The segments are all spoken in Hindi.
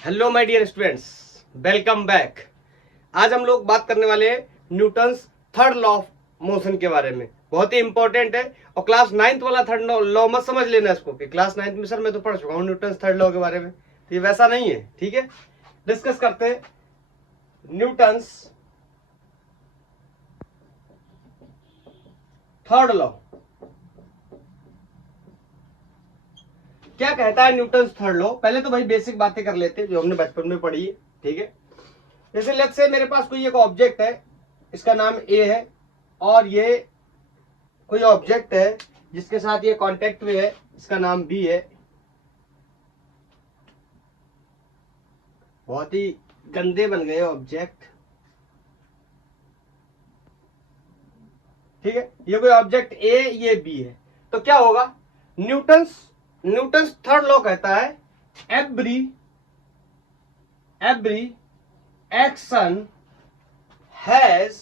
Hello my dear students, welcome back. आज हम लोग बात करने वाले हैं Newton's third law of motion के बारे में। बहुत ही इंपॉर्टेंट है और क्लास 9th वाला थर्ड लॉ मत समझ लेना इसको कि क्लास 9th में सर मैं तो पढ़ चुका हूँ न्यूटन्स थर्ड लॉ के बारे में, तो ये वैसा नहीं है। ठीक है, डिस्कस करते हैं न्यूटन्स थर्ड लॉ। क्या कहता है न्यूटन्स थर्ड लॉ? पहले तो भाई बेसिक बातें कर लेते हैं जो हमने बचपन में पढ़ी है। ठीक है, जैसे लेट्स से मेरे पास कोई एक ऑब्जेक्ट है, इसका नाम ए है, और ये कोई ऑब्जेक्ट है जिसके साथ ये कांटेक्ट में है, इसका नाम बी है। बहुत ही गंदे बन गए ऑब्जेक्ट। ठीक है, ये कोई ऑब्जेक्ट ए, ये बी है, तो क्या होगा? न्यूटन्स थर्ड लॉ कहता है every action has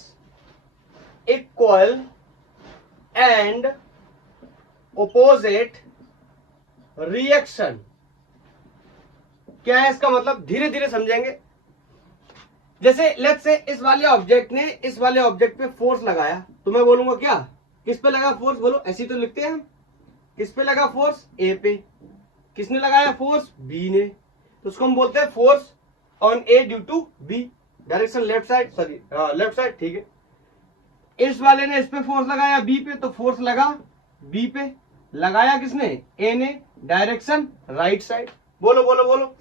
equal and opposite reaction. क्या है इसका मतलब? धीरे धीरे समझेंगे। जैसे लेट्स से इस वाले ऑब्जेक्ट ने इस वाले ऑब्जेक्ट पे फोर्स लगाया, तो मैं बोलूंगा क्या? किस पे लगा फोर्स? बोलो, ऐसे ही तो लिखते हैं हम। किस पे लगा फोर्स? ए पे। किसने लगाया फोर्स? बी ने। तो उसको हम बोलते हैं force on A due to B. Direction left side, sorry left side. ठीक है, इस वाले ने इस पे फोर्स लगाया बी पे, तो फोर्स लगा बी पे। लगाया किसने? ए ने। Direction right side. बोलो बोलो बोलो।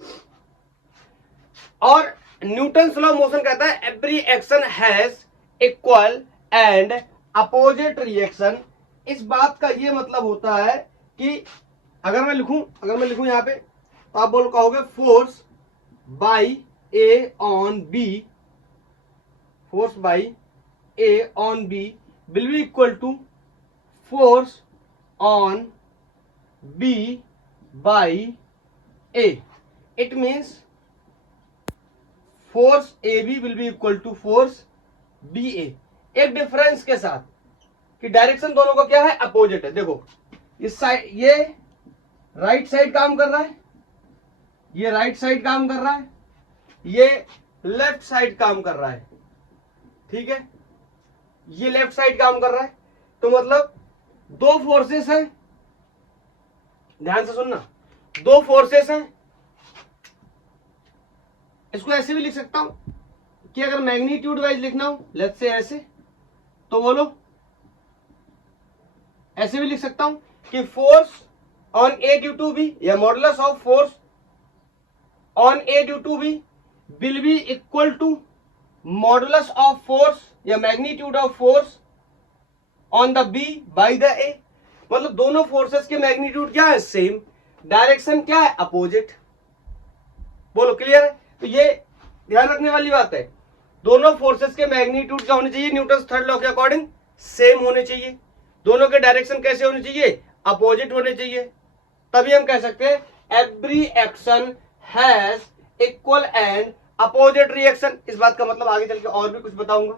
और न्यूटन्स लॉ ऑफ मोशन कहता है every action has equal and opposite reaction. इस बात का ये मतलब होता है कि अगर मैं लिखूं यहां पे, तो आप बोलो कहोगे force by A on B, force by A on B will be equal to force on B by A. It means force A B will be equal to force B A, एक डिफरेंस के साथ कि डायरेक्शन दोनों का क्या है? अपोजिट है। देखो, इस साइड ये राइट साइड काम कर रहा है, ये राइट साइड काम कर रहा है, ये लेफ्ट साइड काम कर रहा है। ठीक है, ये लेफ्ट साइड काम कर रहा है, तो मतलब दो फोर्सेस हैं। ध्यान से सुनना, दो फोर्सेस हैं। इसको ऐसे भी लिख सकता हूं कि अगर मैग्नीट्यूड वाइज लिखना हो, लेट्स से ऐसे, तो बोलो ऐसे भी लिख सकता हूं कि force on A due to B या modulus of force on A due to B will be equal to modulus of force या magnitude of force on the B by the A. मतलब दोनों फोर्सेस के मैग्नीट्यूड क्या है? सेम। डायरेक्शन क्या है? अपोजिट। बोलो, क्लियर है? तो ये ध्यान रखने वाली बात है, दोनों फोर्सेस के मैग्नीट्यूड क्या होने चाहिए? न्यूटन्स थर्ड लॉ के अकॉर्डिंग सेम होने चाहिए। दोनों के डायरेक्शन कैसे होने चाहिए? अपोजिट होने चाहिए। तभी हम कह सकते हैं every action has equal and opposite reaction. इस बात का मतलब आगे चल के और भी कुछ बताऊंगा।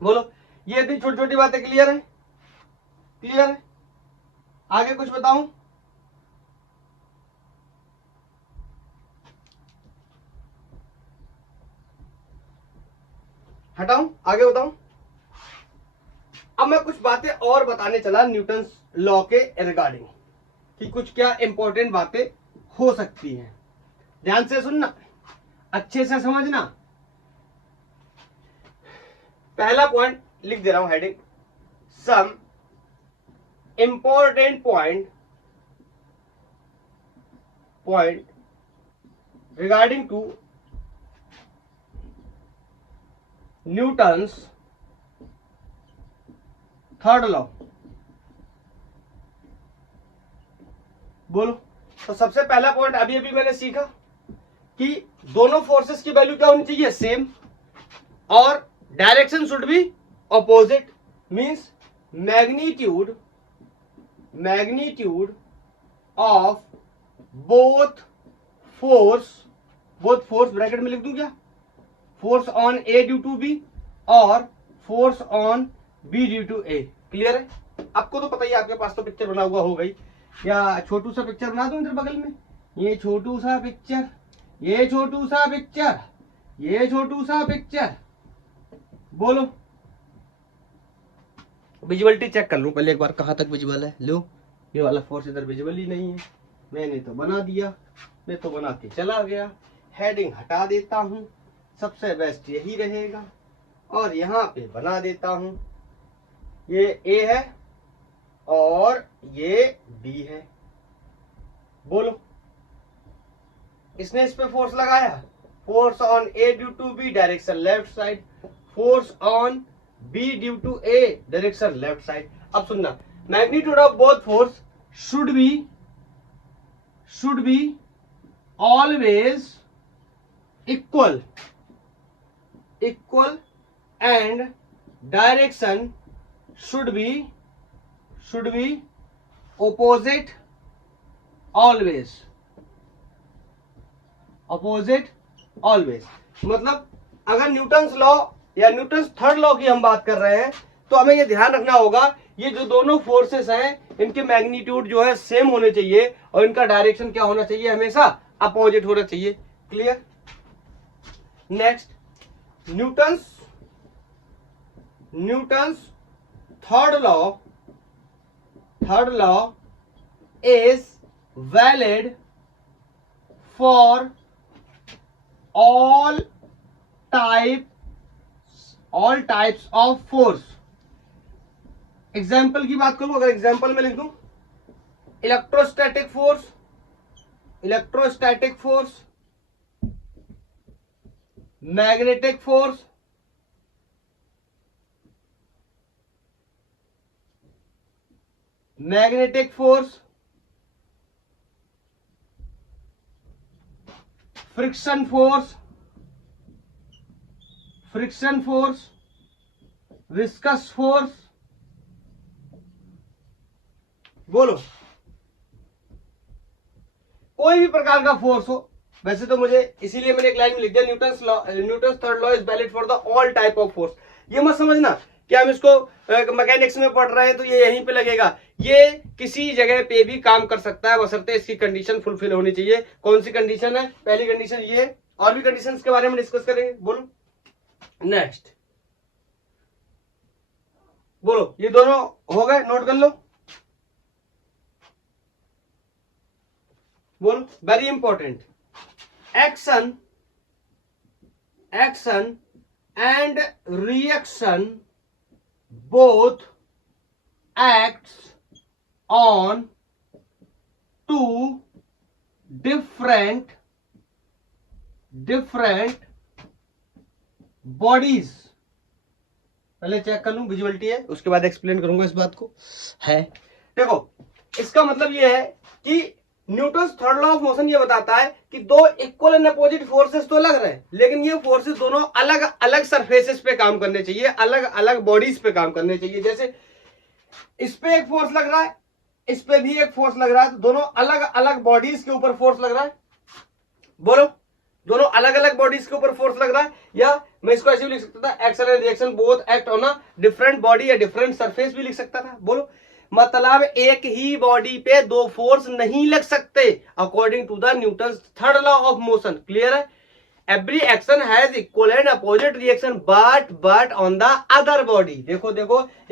बोलो, ये इतनी छोटी छोटी बातें क्लियर है? क्लियर है? आगे कुछ बताऊं? हटाऊं? आगे बताऊं? अब मैं कुछ बातें और बताने चला न्यूटन्स लॉ के रिगार्डिंग कि कुछ क्या इंपॉर्टेंट बातें हो सकती हैं। ध्यान से सुनना, अच्छे से समझना। पहला पॉइंट लिख दे रहा हूं, heading some important point regarding to Newton's third law. बोलो, तो सबसे पहला पॉइंट अभी अभी मैंने सीखा कि दोनों फोर्सेस की वैल्यू क्या होनी चाहिए? सेम, और direction should be opposite. Means magnitude of both force bracket में लिख दूं क्या? Force on A due to B और force on B due to A. Clear है? आपको तो पता ही, आपके पास तो पिक्चर बना हुआ हो गई, या छोटू सा पिक्चर बना दूं इधर बगल में, ये छोटू सा पिक्चर, ये छोटू सा पिक्चर, ये छोटू सा पिक्चर। बोलो, विजुअलिटी चेक कर लूं पहले एक बार, कहां तक विजुअल है। लो, ये वाला फोर्स इधर विजुअल ही नहीं है, मैंने तो बना दिया, मैं तो बना के चला गया। हेडिंग हटा देता हूं, सबसे बेस्ट यही रहेगा, और यहाँ पे बना देता हूं, ये ए है और ये बी है। बोलो, इसने इस पे फोर्स लगाया, force on A due to B direction left side, force on B due to A direction left side. अब सुनना, magnitude of both force should be always equal and direction should be opposite always, मतलब अगर न्यूटन्स लॉ या न्यूटन्स थर्ड लॉ की हम बात कर रहे हैं तो हमें ये ध्यान रखना होगा, ये जो दोनों फोर्सेस हैं इनके मैग्नीट्यूड जो है सेम होने चाहिए और इनका डायरेक्शन क्या होना चाहिए, हमेशा अपोजिट होना चाहिए। Clear? Next, Newton's third law is valid for all types of force। Example की बात करूं, अगर एग्जाम्पल में लिख दूं, electrostatic force, magnetic force, friction force, viscous force. बोलो, कोई भी प्रकार का फोर्स हो, वैसे तो मुझे इसीलिए मैंने एक लाइन में लिख दिया, Newton's third law is valid for the all type of force. ये मत समझना कि हम इसको मैकेनिक्स में पढ़ रहे हैं तो ये यहीं पे लगेगा, ये किसी जगह पे भी काम कर सकता है, बशर्ते इसकी कंडीशन फुलफिल होनी चाहिए। कौन सी कंडीशन है? पहली कंडीशन ये, और भी कंडीशंस के बारे में डिस्कस करेंगे। बोलो, नेक्स्ट, बोलो, ये दोनों हो गए, नोट कर लो। बोलो, very important, action and reaction both acts on two different bodies। पहले चेक कर लूं, विजुअलिटी है, उसके बाद एक्सप्लेन करूंगा इस बात को। है, देखो, इसका मतलब ये है कि Newton's third law of motion ये बताता है कि दो इक्वल एंड अपोजिट फोर्सेस तो लग रहे हैं, लेकिन ये फोर्सेस दोनों अलग अलग सरफेसेस पे काम करने चाहिए, अलग अलग बॉडीज पे काम करने चाहिए। जैसे इस पे एक फोर्स लग रहा है, इस पे भी एक फोर्स लग रहा है, तो दोनों अलग अलग बॉडीज के ऊपर फोर्स लग रहा है। बोलो, दोनों अलग अलग बॉडीज के ऊपर फोर्स लग रहा है, या मैं इसको ऐसे भी लिख सकता था, action and reaction both act on a different body या डिफरेंट सरफेस भी लिख सकता था। बोलो, मतलब एक ही बॉडी पे दो फोर्स नहीं लग सकते according to the Newton's third law of motion. Clear है? Every action has equal and opposite reaction but on the other body. देखो,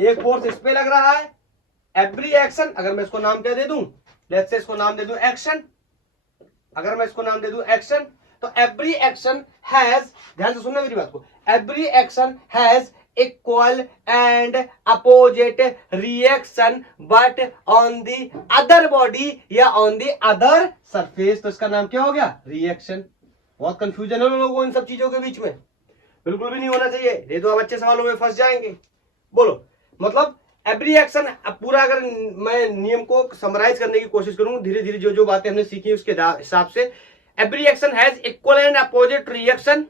एक फोर्स इस पे लग रहा है, एवरी एक्शन, अगर मैं इसको नाम क्या दे दूं, लेट्स से इसको नाम दे दूं एक्शन, अगर मैं इसको नाम दे दूं एक्शन, तो एवरी एक्शन हैज, ध्यान से सुनना मेरी बात को, every action has equal and opposite reaction but on the other body या ऑन दी अदर सरफेस। तो इसका नाम क्या हो गया? रिएक्शन। बहुत कंफ्यूजन है लोगों को इन सब चीजों के बीच में, बिल्कुल भी नहीं होना चाहिए, नहीं तो आप अच्छे सवालों में फंस जाएंगे। बोलो, मतलब एवरी एक्शन, पूरा अगर मैं नियम को समराइज करने की कोशिश करूं धीरे धीरे, जो बातें हमने सीखी उसके हिसाब से, every action has equal and opposite reaction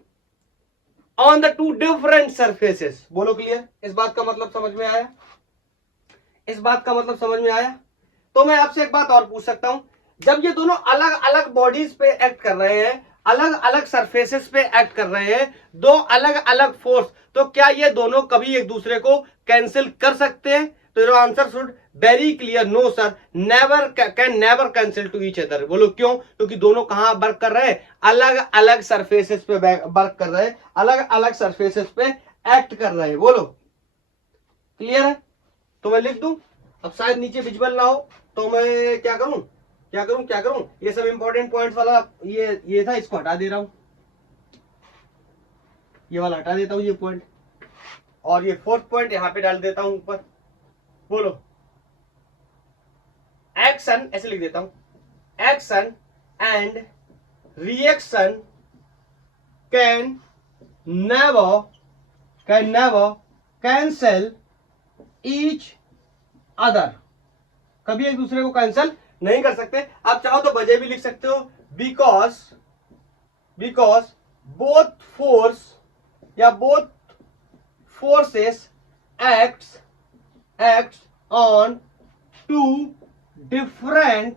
on the two different surfaces. बोलो, क्लियर? इस बात का मतलब समझ में आया? तो मैं आपसे एक बात और पूछ सकता हूं, जब ये दोनों अलग अलग बॉडीज पे एक्ट कर रहे हैं, अलग अलग सरफेसेस पे एक्ट कर रहे हैं, दो अलग अलग फोर्स, तो क्या ये दोनों कभी एक दूसरे को कैंसिल कर सकते हैं? तो your answer should very clear, no sir, never can never cancel to each other. बोलो क्यों? क्योंकि दोनों कहां वर्क कर रहे हैं? अलग अलग सरफेसेस पे वर्क कर रहे हैं, अलग अलग सरफेसेस पे एक्ट कर रहे हैं। बोलो क्लियर है? तो मैं लिख दूं, अब शायद नीचे विजुअल ना हो तो मैं क्या करूं, ये सब इंपॉर्टेंट पॉइंट्स वाला ये था, इसको हटा दे रहा हूं, ये वाला हटा देता हूं, ये पॉइंट, और ये फोर्थ पॉइंट यहां पे डाल देता हूं ऊपर। बोलो एक्शन, ऐसे लिख देता हूं, action and reaction can never cancel each other. कभी एक दूसरे को कैंसिल नहीं कर सकते। आप चाहो तो वजह भी लिख सकते हो, बिकॉज बोथ फोर्स या both forces acts on two different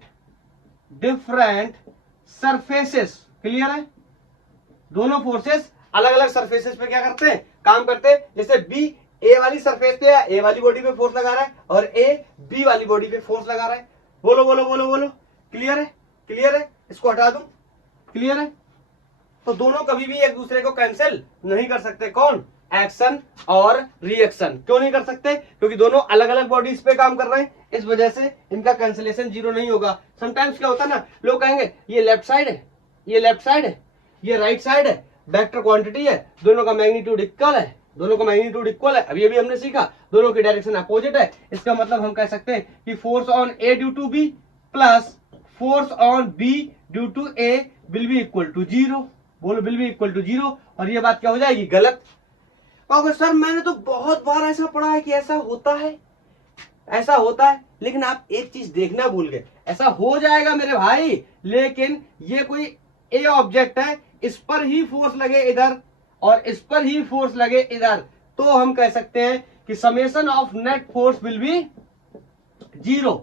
surfaces. Clear है? दोनों फोर्सेस अलग अलग सरफेसेस पे क्या करते हैं? काम करते हैं। जैसे बी ए वाली सरफेस पे, ए वाली बॉडी पे फोर्स लगा रहा है और ए बी वाली बॉडी पे फोर्स लगा रहा है। बोलो बोलो बोलो बोलो, क्लियर है? क्लियर है? इसको हटा दूं, क्लियर है? तो दोनों कभी भी एक दूसरे को कैंसिल नहीं कर सकते। कौन? एक्शन और रिएक्शन। क्यों नहीं कर सकते? क्योंकि दोनों अलग अलग बॉडीज पे काम कर रहे हैं, इस वजह से इनका कैंसिलेशन जीरो नहीं होगा। समटाइम्स क्या होता है ना, लोग कहेंगे ये लेफ्ट साइड है, ये लेफ्ट साइड है, ये राइट साइड है, वेक्टर क्वांटिटी है, दोनों का मैग्नीट्यूड इक्वल है, दोनों का मैग्नीट्यूड इक्वल है। अभी अभी हमने सीखा दोनों की डायरेक्शन अपोजिट है। इसका मतलब हम कह सकते हैं कि force on A due to B plus force on B due to A will be equal to zero. बोलो will be equal to zero. और ये बात क्या हो जाएगी? गलत। कहोगे सर मैंने तो बहुत बार ऐसा पढ़ा है कि ऐसा होता है, ऐसा होता है, लेकिन आप एक चीज देखना भूल गए। ऐसा हो जाएगा मेरे भाई, लेकिन ये कोई ए ऑब्जेक्ट है, इस पर ही फोर्स लगे इधर और इस पर ही फोर्स लगे इधर, तो हम कह सकते हैं कि summation of net force will be zero.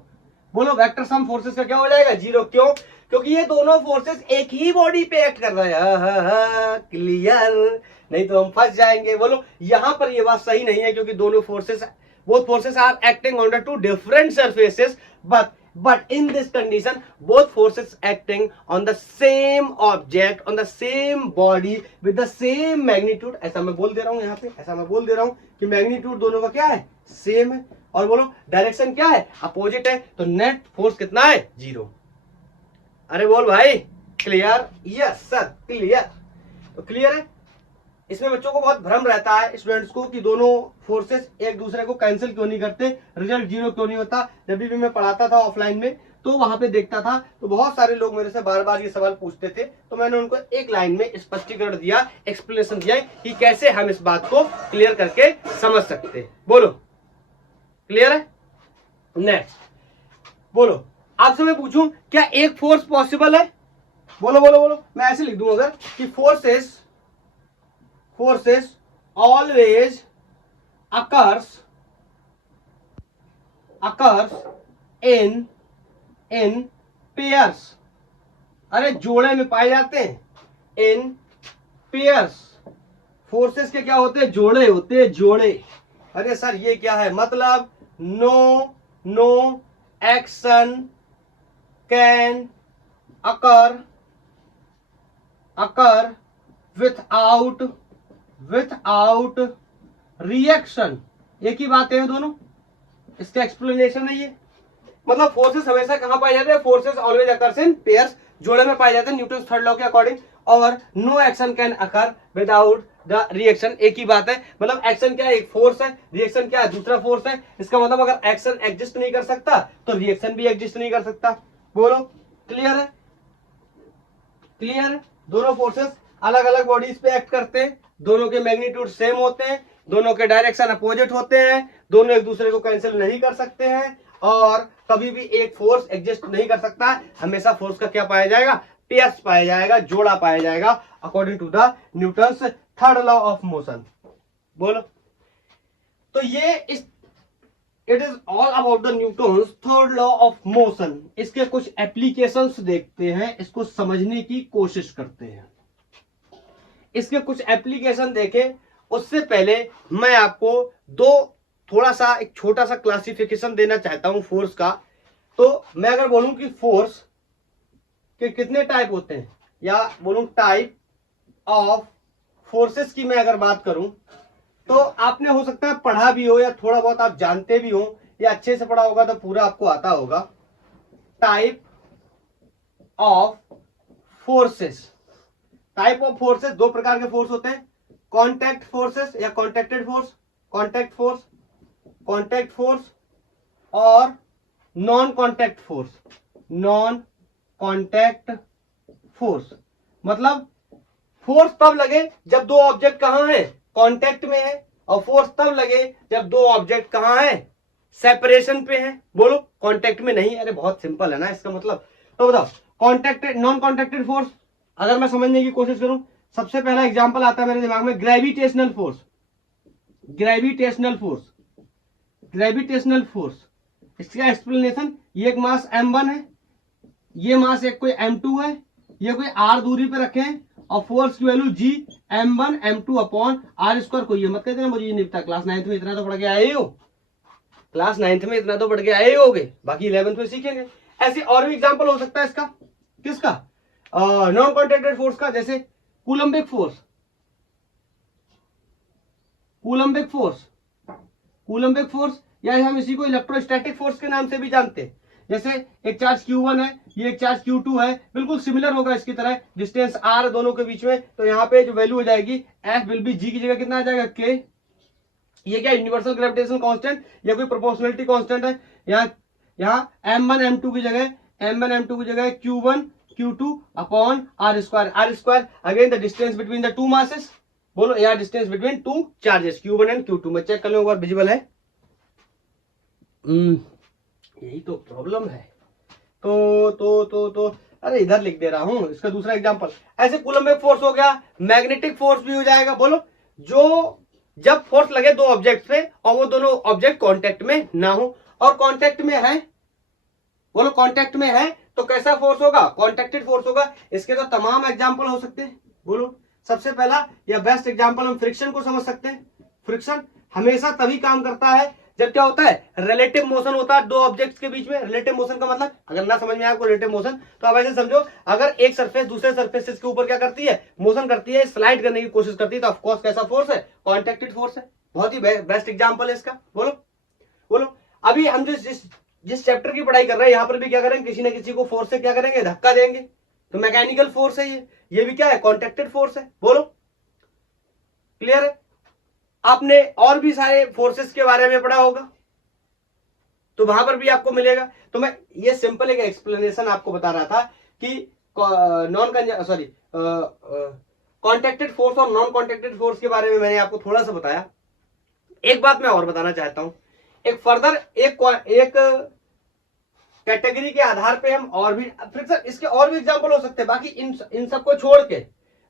बोलो वेक्टर सम फोर्सेस का क्या हो जाएगा? जीरो। क्यों? क्योंकि ये दोनों फोर्सेस एक ही बॉडी पे एक्ट कर रहे हैं। क्लियर? नहीं तो हम फंस जाएंगे। बोलो यहां पर ये बात सही नहीं है, क्योंकि दोनों forces, both forces are acting on the two different surfaces, but in this condition both forces acting on the same object, on the same body with the same magnitude। ऐसा मैं बोल दे रहा हूं यहाँ पे, ऐसा मैं बोल दे रहा हूं कि मैग्नीट्यूड दोनों का क्या है? सेम है। और बोलो डायरेक्शन क्या है? अपोजिट है। तो नेट फोर्स कितना है? जीरो। अरे बोल भाई क्लियर? Yes sir clear. तो क्लियर है? इसमें बच्चों को बहुत भ्रम रहता है स्टूडेंट्स को कि दोनों फोर्सेस एक दूसरे को कैंसिल क्यों नहीं करते, रिजल्ट जीरो क्यों नहीं होता। जब भी मैं पढ़ाता था ऑफलाइन में तो वहां पे देखता था तो बहुत सारे लोग मेरे से बार बार ये सवाल पूछते थे, तो मैंने उनको एक लाइन में स्पष्टीकरण दिया, एक्सप्लेनेशन दिया कि कैसे हम इस बात को क्लियर करके समझ सकते हैं। बोलो क्लियर है? नेक्स्ट बोलो, आपसे मैं पूछूं क्या एक फोर्स पॉसिबल है? बोलो बोलो बोलो। मैं ऐसे लिख दूं अगर कि forces always occurs in pairs। अरे जोड़े में पाए जाते हैं, इन पेयर्स। फोर्सेस के क्या होते हैं? जोड़े होते हैं, जोड़े। अरे सर ये क्या है? मतलब no action can occur without reaction. एक ही बात है दोनों, इसका एक्सप्लेनेशन है ये। मतलब फोर्सेस हमेशा कहां पाए जाते हैं? Forces always occurs in pairs, जोड़े में पाए जाते हैं न्यूटन थर्ड लॉ के अकॉर्डिंग। और no action can occur without the reaction. एक ही बात है। मतलब एक्शन क्या है? एक फोर्स है, रिएक्शन क्या है? दूसरा फोर्स है। इसका मतलब अगर एक्शन एग्जिस्ट नहीं कर सकता तो रिएक्शन भी एग्जिस्ट नहीं कर सकता। बोलो क्लियर है? क्लियर है? दोनों फोर्सेस अलग अलग बॉडीज पे एक्ट करते हैं, दोनों के मैग्नीट्यूड सेम होते हैं, दोनों के डायरेक्शन अपोजिट होते हैं, दोनों एक दूसरे को कैंसिल नहीं कर सकते हैं, और कभी भी एक फोर्स एग्जिस्ट नहीं कर सकता। हमेशा फोर्स का क्या पाया जाएगा? पेयर्स पाया जाएगा, जोड़ा पाया जाएगा, according to the Newton's third law of motion. बोलो तो ये इस it is all about the Newton's third law of motion. इसके कुछ एप्लीकेशंस देखते हैं, इसको समझने की कोशिश करते हैं। इसके कुछ एप्लीकेशन देखें उससे पहले मैं आपको दो थोड़ा सा एक छोटा सा क्लासिफिकेशन देना चाहता हूं फोर्स का। तो मैं अगर बोलूं कि फोर्स के कितने टाइप होते हैं, या बोलूं टाइप ऑफ फोर्सेस की मैं अगर बात करूं, तो आपने हो सकता है पढ़ा भी हो या थोड़ा बहुत आप जानते भी हो, या अच्छे से पढ़ा होगा तो पूरा आपको आता होगा। Type of forces, type of forces, दो प्रकार के फोर्स होते हैं, कॉन्टैक्ट फोर्सेस या contacted force, contact force, contact force और non contact force, non contact force. मतलब फोर्स तब लगे जब दो ऑब्जेक्ट कहां है, कांटेक्ट में है, और फोर्स तब लगे जब दो ऑब्जेक्ट कहां है, सेपरेशन पे है। बोलो कांटेक्ट में नहीं, अरे बहुत सिंपल है ना इसका मतलब। तो बताओ कॉन्टेक्टेड नॉन कॉन्टेक्टेड फोर्स अगर मैं समझने की कोशिश करूं, सबसे पहला एग्जांपल आता है मेरे दिमाग में, gravitational force, gravitational force, gravitational force. इसका एक्सप्लेनेशन, ये एक मास m1 है, ये मास एक कोई m2 है, ये कोई r दूरी पे रखे हैं, और फोर्स की value g m1 m2 upon r square. कोई ये मत कहते ना मुझे ये नहीं पता, क्लास 9th में इतना तो पढ़ के आए ही हो, क्लास 9th में इतना तो पढ़ के आए ही होगे, बाकी 11th में सीखेंगे। ऐसे और भी एग्जांपल हो सकता है इसका, किसका, नॉन कॉन्टैक्टेड फोर्स का, जैसे Coulombic force, Coulombic force, Coulombic force, या हम इसी को इलेक्ट्रोस्टैटिक फोर्स के नाम से भी जानते हैं। जैसे एक चार्ज Q1 है, ये एक चार्ज Q2 है, बिल्कुल सिमिलर होगा इसकी तरह, डिस्टेंस r दोनों के बीच में, तो यहाँ पे जो वैल्यू हो जाएगी F विल बी, G की जगह कितना आ जाएगा K। ये क्या यूनिवर्सल ग्रेविटेशनल कांस्टेंट या कोई प्रोपोर्शनलिटी कांस्टेंट है। यहाँ m1 m2 की जगह, m1 m2 की जगह Q1 Q2 upon r square, r square again the distance between the two masses. बोलो या distance between two charges Q1 and Q2। मैं चेक कर लूंगा विजिबल है, यही तो प्रॉब्लम है। तो अरे इधर लिख दे रहा हूं इसका दूसरा एग्जांपल। ऐसे कूलम्बिक फोर्स हो गया, मैग्नेटिक फोर्स भी हो जाएगा। बोलो जो जब फोर्स लगे दो ऑब्जेक्ट पे और वो दोनों ऑब्जेक्ट कांटेक्ट में ना हो, और कांटेक्ट में है, बोलो कांटेक्ट में है तो कैसा फोर्स होगा, कांटेक्टेड फोर्स होगा। इसके तो तमाम एग्जांपल हो सकते हैं। बोलो सबसे पहला या बेस्ट एग्जांपल हम फ्रिक्शन को समझ सकते हैं। फ्रिक्शन हमेशा तभी काम करता है जब क्या होता है, रिलेटिव मोशन होता है दो ऑब्जेक्ट्स के बीच में। रिलेटिव मोशन का मतलब अगर ना समझ में आए आपको रिलेटिव मोशन, तो आप ऐसे समझो, अगर एक सरफेस दूसरे सरफेस के ऊपर क्या करती है, मोशन करती है, स्लाइड करने की कोशिश करती है, तो ऑफकोर्स कैसा फोर्स है, कॉन्टैक्टेड फोर्स है। बहुत ही बेस्ट एग्जाम्पल है इसका। बोलो बोलो अभी हम जिस चैप्टर की पढ़ाई कर रहे हैं, यहाँ पर भी क्या करेंगे, किसी न किसी को फोर्स से क्या करेंगे, धक्का देंगे। तो मैकेनिकल फोर्स है ये भी क्या है, कॉन्टैक्टेड फोर्स है। बोलो क्लियर है। आपने और भी सारे फोर्सेस के बारे में पढ़ा होगा, तो वहां पर भी आपको मिलेगा। तो मैं ये सिंपल एक एक्सप्लेनेशन आपको बता रहा था कि कॉन्टैक्टेड फोर्स और नॉन कॉन्टैक्टेड फोर्स के बारे में मैंने आपको थोड़ा सा बताया। एक बात मैं और बताना चाहता हूं, एक फर्दर एक कैटेगरी के आधार पे हम और भी फ्रिक्शन, इसके और भी एग्जांपल हो सकते हैं। बाकी इन सबको छोड़ के,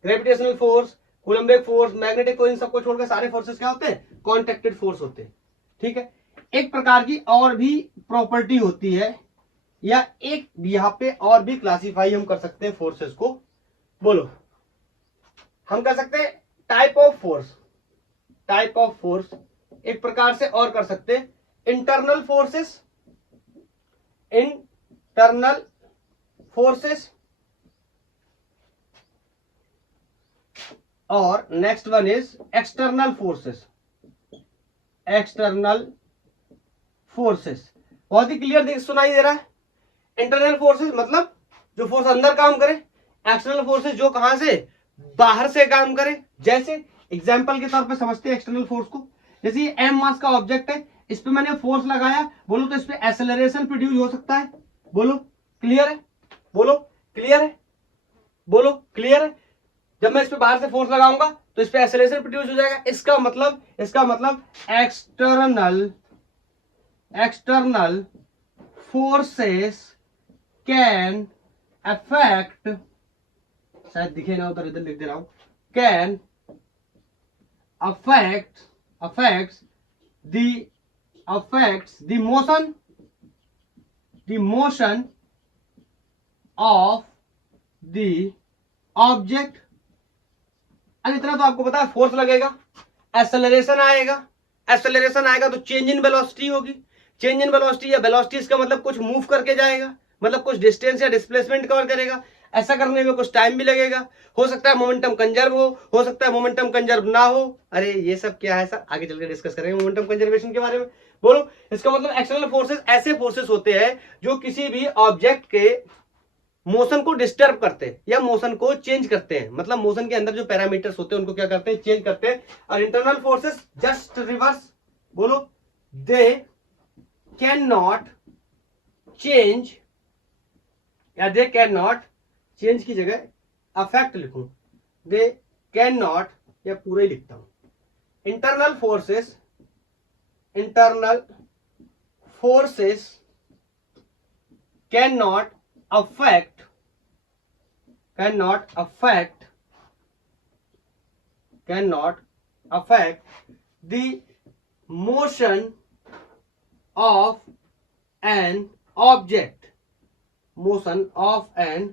gravitational force, Coulombic force, magnetic force, इन सबको छोड़कर सारे फोर्सेस क्या होते हैं, कॉन्टैक्टेड फोर्स होते हैं। ठीक है। एक प्रकार की और भी प्रॉपर्टी होती है, या एक यहां पे और भी क्लासिफाई हम कर सकते हैं फोर्सेस को। बोलो हम कर सकते हैं type of force, type of force एक प्रकार से और कर सकते हैं इंटरनल फोर्सेस, इंटरनल फोर्सेस, और next one is external forces, external forces. बहुत ही क्लियर देख सुनाई दे रहा है। इंटरनल फोर्सेस मतलब जो फोर्स अंदर काम करे, एक्सटर्नल फोर्सेस जो कहां से, बाहर से काम करे। जैसे एग्जांपल के तौर पे समझते हैं एक्सटर्नल फोर्स को, जैसे ये m मास का ऑब्जेक्ट है, इस पे मैंने फोर्स लगाया, बोलो तो इस पे एक्सेलरेशन प्रोड्यूस हो सकता है। बोलो क्लियर है, बोलो क्लियर है, बोलो क्लियर है। जब मैं इस पे बाहर से फोर्स लगाऊंगा तो इस पे एक्सेलरेशन प्रोड्यूस हो जाएगा। इसका मतलब एक्सटर्नल फोर्सेस कैन अफेक्ट, शायद दिखे ना उधर, इधर लिख दे रहा हूं, can affects the motion of the object। अरे इतना तो आपको पता है, फोर्स लगेगा, एक्सेलरेशन आएगा, एक्सेलरेशन आएगा तो चेंज इन वेलोसिटी होगी। चेंज इन वेलोसिटी या वेलोसिटी इसका मतलब कुछ मूव करके जाएगा, मतलब कुछ डिस्टेंस या डिस्प्लेसमेंट कवर करेगा। ऐसा करने में कुछ टाइम भी लगेगा। हो सकता है मोमेंटम कंजर्व हो सकता है मोमेंटम कंजर्व ना हो। अरे ये सब क्या है सर, आगे चलकर डिस्कस करेंगे मोमेंटम कंजर्वेशन के बारे में। बोलो, इसका मतलब एक्सटर्नल फोर्सेस ऐसे फोर्सेस होते हैं जो किसी भी ऑब्जेक्ट के मोशन को डिस्टर्ब करते हैं या मोशन को चेंज करते हैं, मतलब मोशन के अंदर जो पैरामीटर्स होते हैं उनको क्या करते हैं, चेंज करते हैं। और इंटरनल फोर्सेस जस्ट रिवर्स। बोलो, दे कैन नॉट चेंज, या दे कैन नॉट, चेंज की जगह अफेक्ट लिखूं, दे कैन नॉट, या पूरा ही लिखता हूं, internal forces, internal forces can not affect, cannot affect the motion of an object, motion of an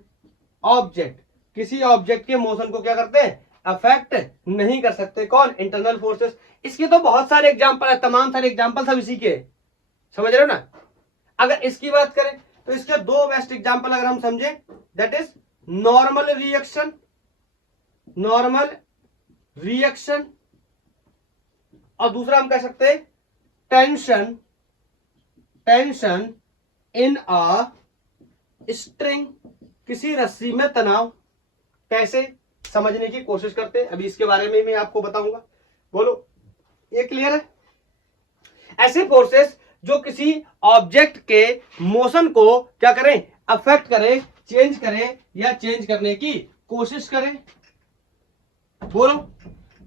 object, किसी ऑब्जेक्ट के मोशन को क्या करते हैं, अफेक्ट नहीं कर सकते। कौन, इंटरनल फोर्सेस। इसके तो बहुत सारे एग्जांपल है, तमाम सारे एग्जांपल सब इसी के, समझ रहे हो ना। अगर इसकी बात करें तो इसके दो बेस्ट एग्जांपल अगर हम समझे, that is normal reaction, normal reaction, और दूसरा हम कह सकते हैं tension, tension in a string, किसी रस्सी में तनाव। कैसे समझने की कोशिश करते हैं, अभी इसके बारे में मैं आपको बताऊंगा। बोलो, ये क्लियर है। ऐसे फोर्सेस जो किसी ऑब्जेक्ट के मोशन को क्या करें, अफेक्ट करें, चेंज करें या चेंज करने की कोशिश करें। बोलो,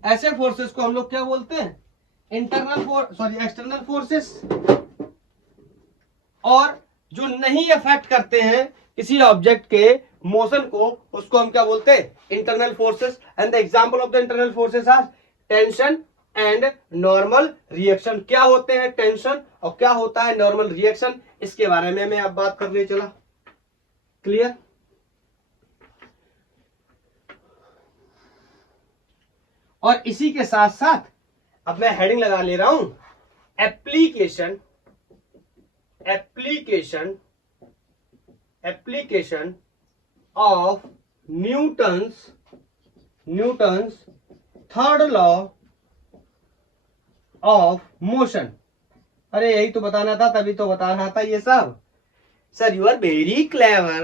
ऐसे फोर्सेस को हम लोग क्या बोलते हैं, एक्सटर्नल फोर्सेस। और जो नहीं अफेक्ट करते हैं किसी ऑब्जेक्ट के मोशन को, उसको हम क्या बोलते हैं, internal forces. And the example of the internal forces are tension and normal reaction. क्या होते हैं टेंशन और क्या होता है नॉर्मल रिएक्शन, इसके बारे में मैं अब बात करने चला। क्लियर। और इसी के साथ साथ अब मैं हेडिंग लगा ले रहा हूं, application, application, application of Newton's, Newton's third law of motion. अरे यही तो बताना था, तभी तो बताना था ये सब। Sir you are very clever.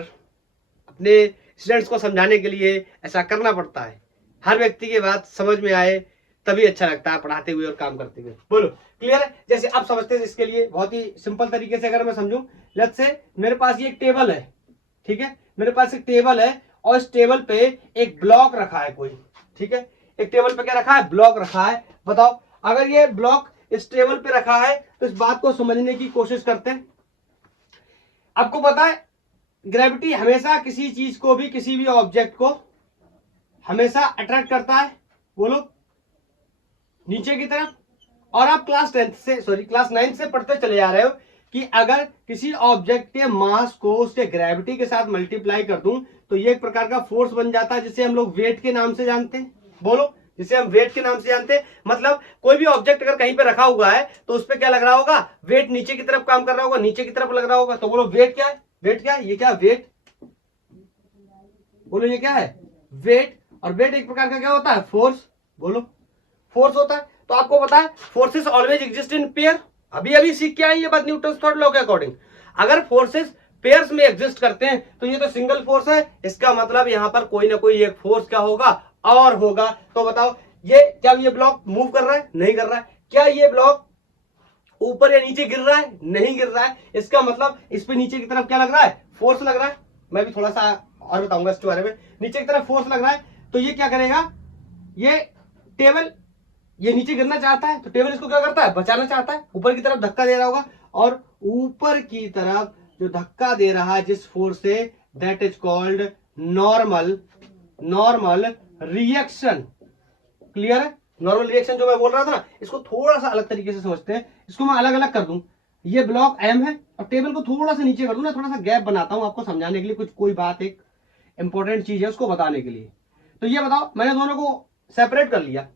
अपने स्टूडेंट्स को समझाने के लिए ऐसा करना पड़ता है, हर व्यक्ति की बात समझ में आए तभी अच्छा लगता है पढ़ाते हुए और काम करते हुए। बोलो, क्लियर है। जैसे अब समझते हैं, इसके लिए बहुत ही सिंपल तरीके से अगर मैं समझूं, लेट्स से मेरे पास ये एक टेबल है, ठीक है, मेरे पास एक टेबल है और इस टेबल पे एक ब्लॉक रखा है कोई, ठीक है, एक टेबल पे क्या रखा है, ब्लॉक रखा है। बताओ, अगर ये ब्लॉक इस टेबल पे रखा है तो इस बात को समझने की कोशिश करते हैं। आपको पता है ग्रेविटी हमेशा किसी चीज को भी, किसी भी ऑब्जेक्ट को हमेशा अट्रैक्ट करता है। बोलो, नीचे की तरफ। और आप क्लास 9th से पढ़ते चले जा रहे हो कि अगर किसी ऑब्जेक्ट के मास को उसके ग्रेविटी के साथ मल्टीप्लाई कर दूं तो ये एक प्रकार का फोर्स बन जाता है, जिसे हम लोग वेट के नाम से जानते हैं। बोलो, जिसे हम वेट के नाम से जानते हैं। मतलब कोई भी ऑब्जेक्ट अगर कहीं पे रखा हुआ है तो उस पर क्या लग रहा होगा, वेट नीचे की तरफ काम कर रहा होगा, नीचे की तरफ लग रहा होगा। तो बोलो, वेट क्या है, वेट क्या है, ये क्या वेट, बोलो ये क्या है, वेट। और वेट एक प्रकार का क्या होता है, फोर्स। बोलो, फोर्स होता है। तो आपको पता है forces always exist in pair. अभी अभी सीख के आई ये बात न्यूटन थर्ड लॉ के अकॉर्डिंग। अगर फोर्सेस पेयर्स में एग्जिस्ट करते हैं तो ये तो सिंगल फोर्स है, इसका मतलब यहां पर कोई ना कोई एक फोर्स क्या होगा, और होगा। तो बताओ, ये क्या ये ब्लॉक मूव कर रहा है, नहीं कर रहा है। क्या ये ब्लॉक ऊपर या नीचे गिर रहा है, नहीं गिर रहा है। इसका मतलब इस पे नीचे की तरफ क्या लग रहा है, फोर्स लग रहा है। मैं भी थोड़ा सा और बताऊंगा इसके बारे में। नीचे की तरफ फोर्स लग रहा है तो ये क्या करेगा, ये टेबल, ये नीचे गिरना चाहता है तो टेबल इसको क्या करता है, बचाना चाहता है, ऊपर की तरफ धक्का दे रहा होगा। और ऊपर की तरफ जो धक्का दे रहा है जिस फोर्स से, that is called normal, normal reaction. Clear है। नॉर्मल रिएक्शन जो मैं बोल रहा था ना, इसको थोड़ा सा अलग तरीके से समझते हैं। इसको मैं अलग अलग कर दूं, ये ब्लॉक एम है और टेबल को थोड़ा सा नीचे कर दूं ना, थोड़ा सा गैप बनाता हूं आपको समझाने के लिए, कुछ कोई बात एक इंपॉर्टेंट चीज है उसको बताने के लिए। तो ये बताओ, मैंने दोनों को सेपरेट कर लिया।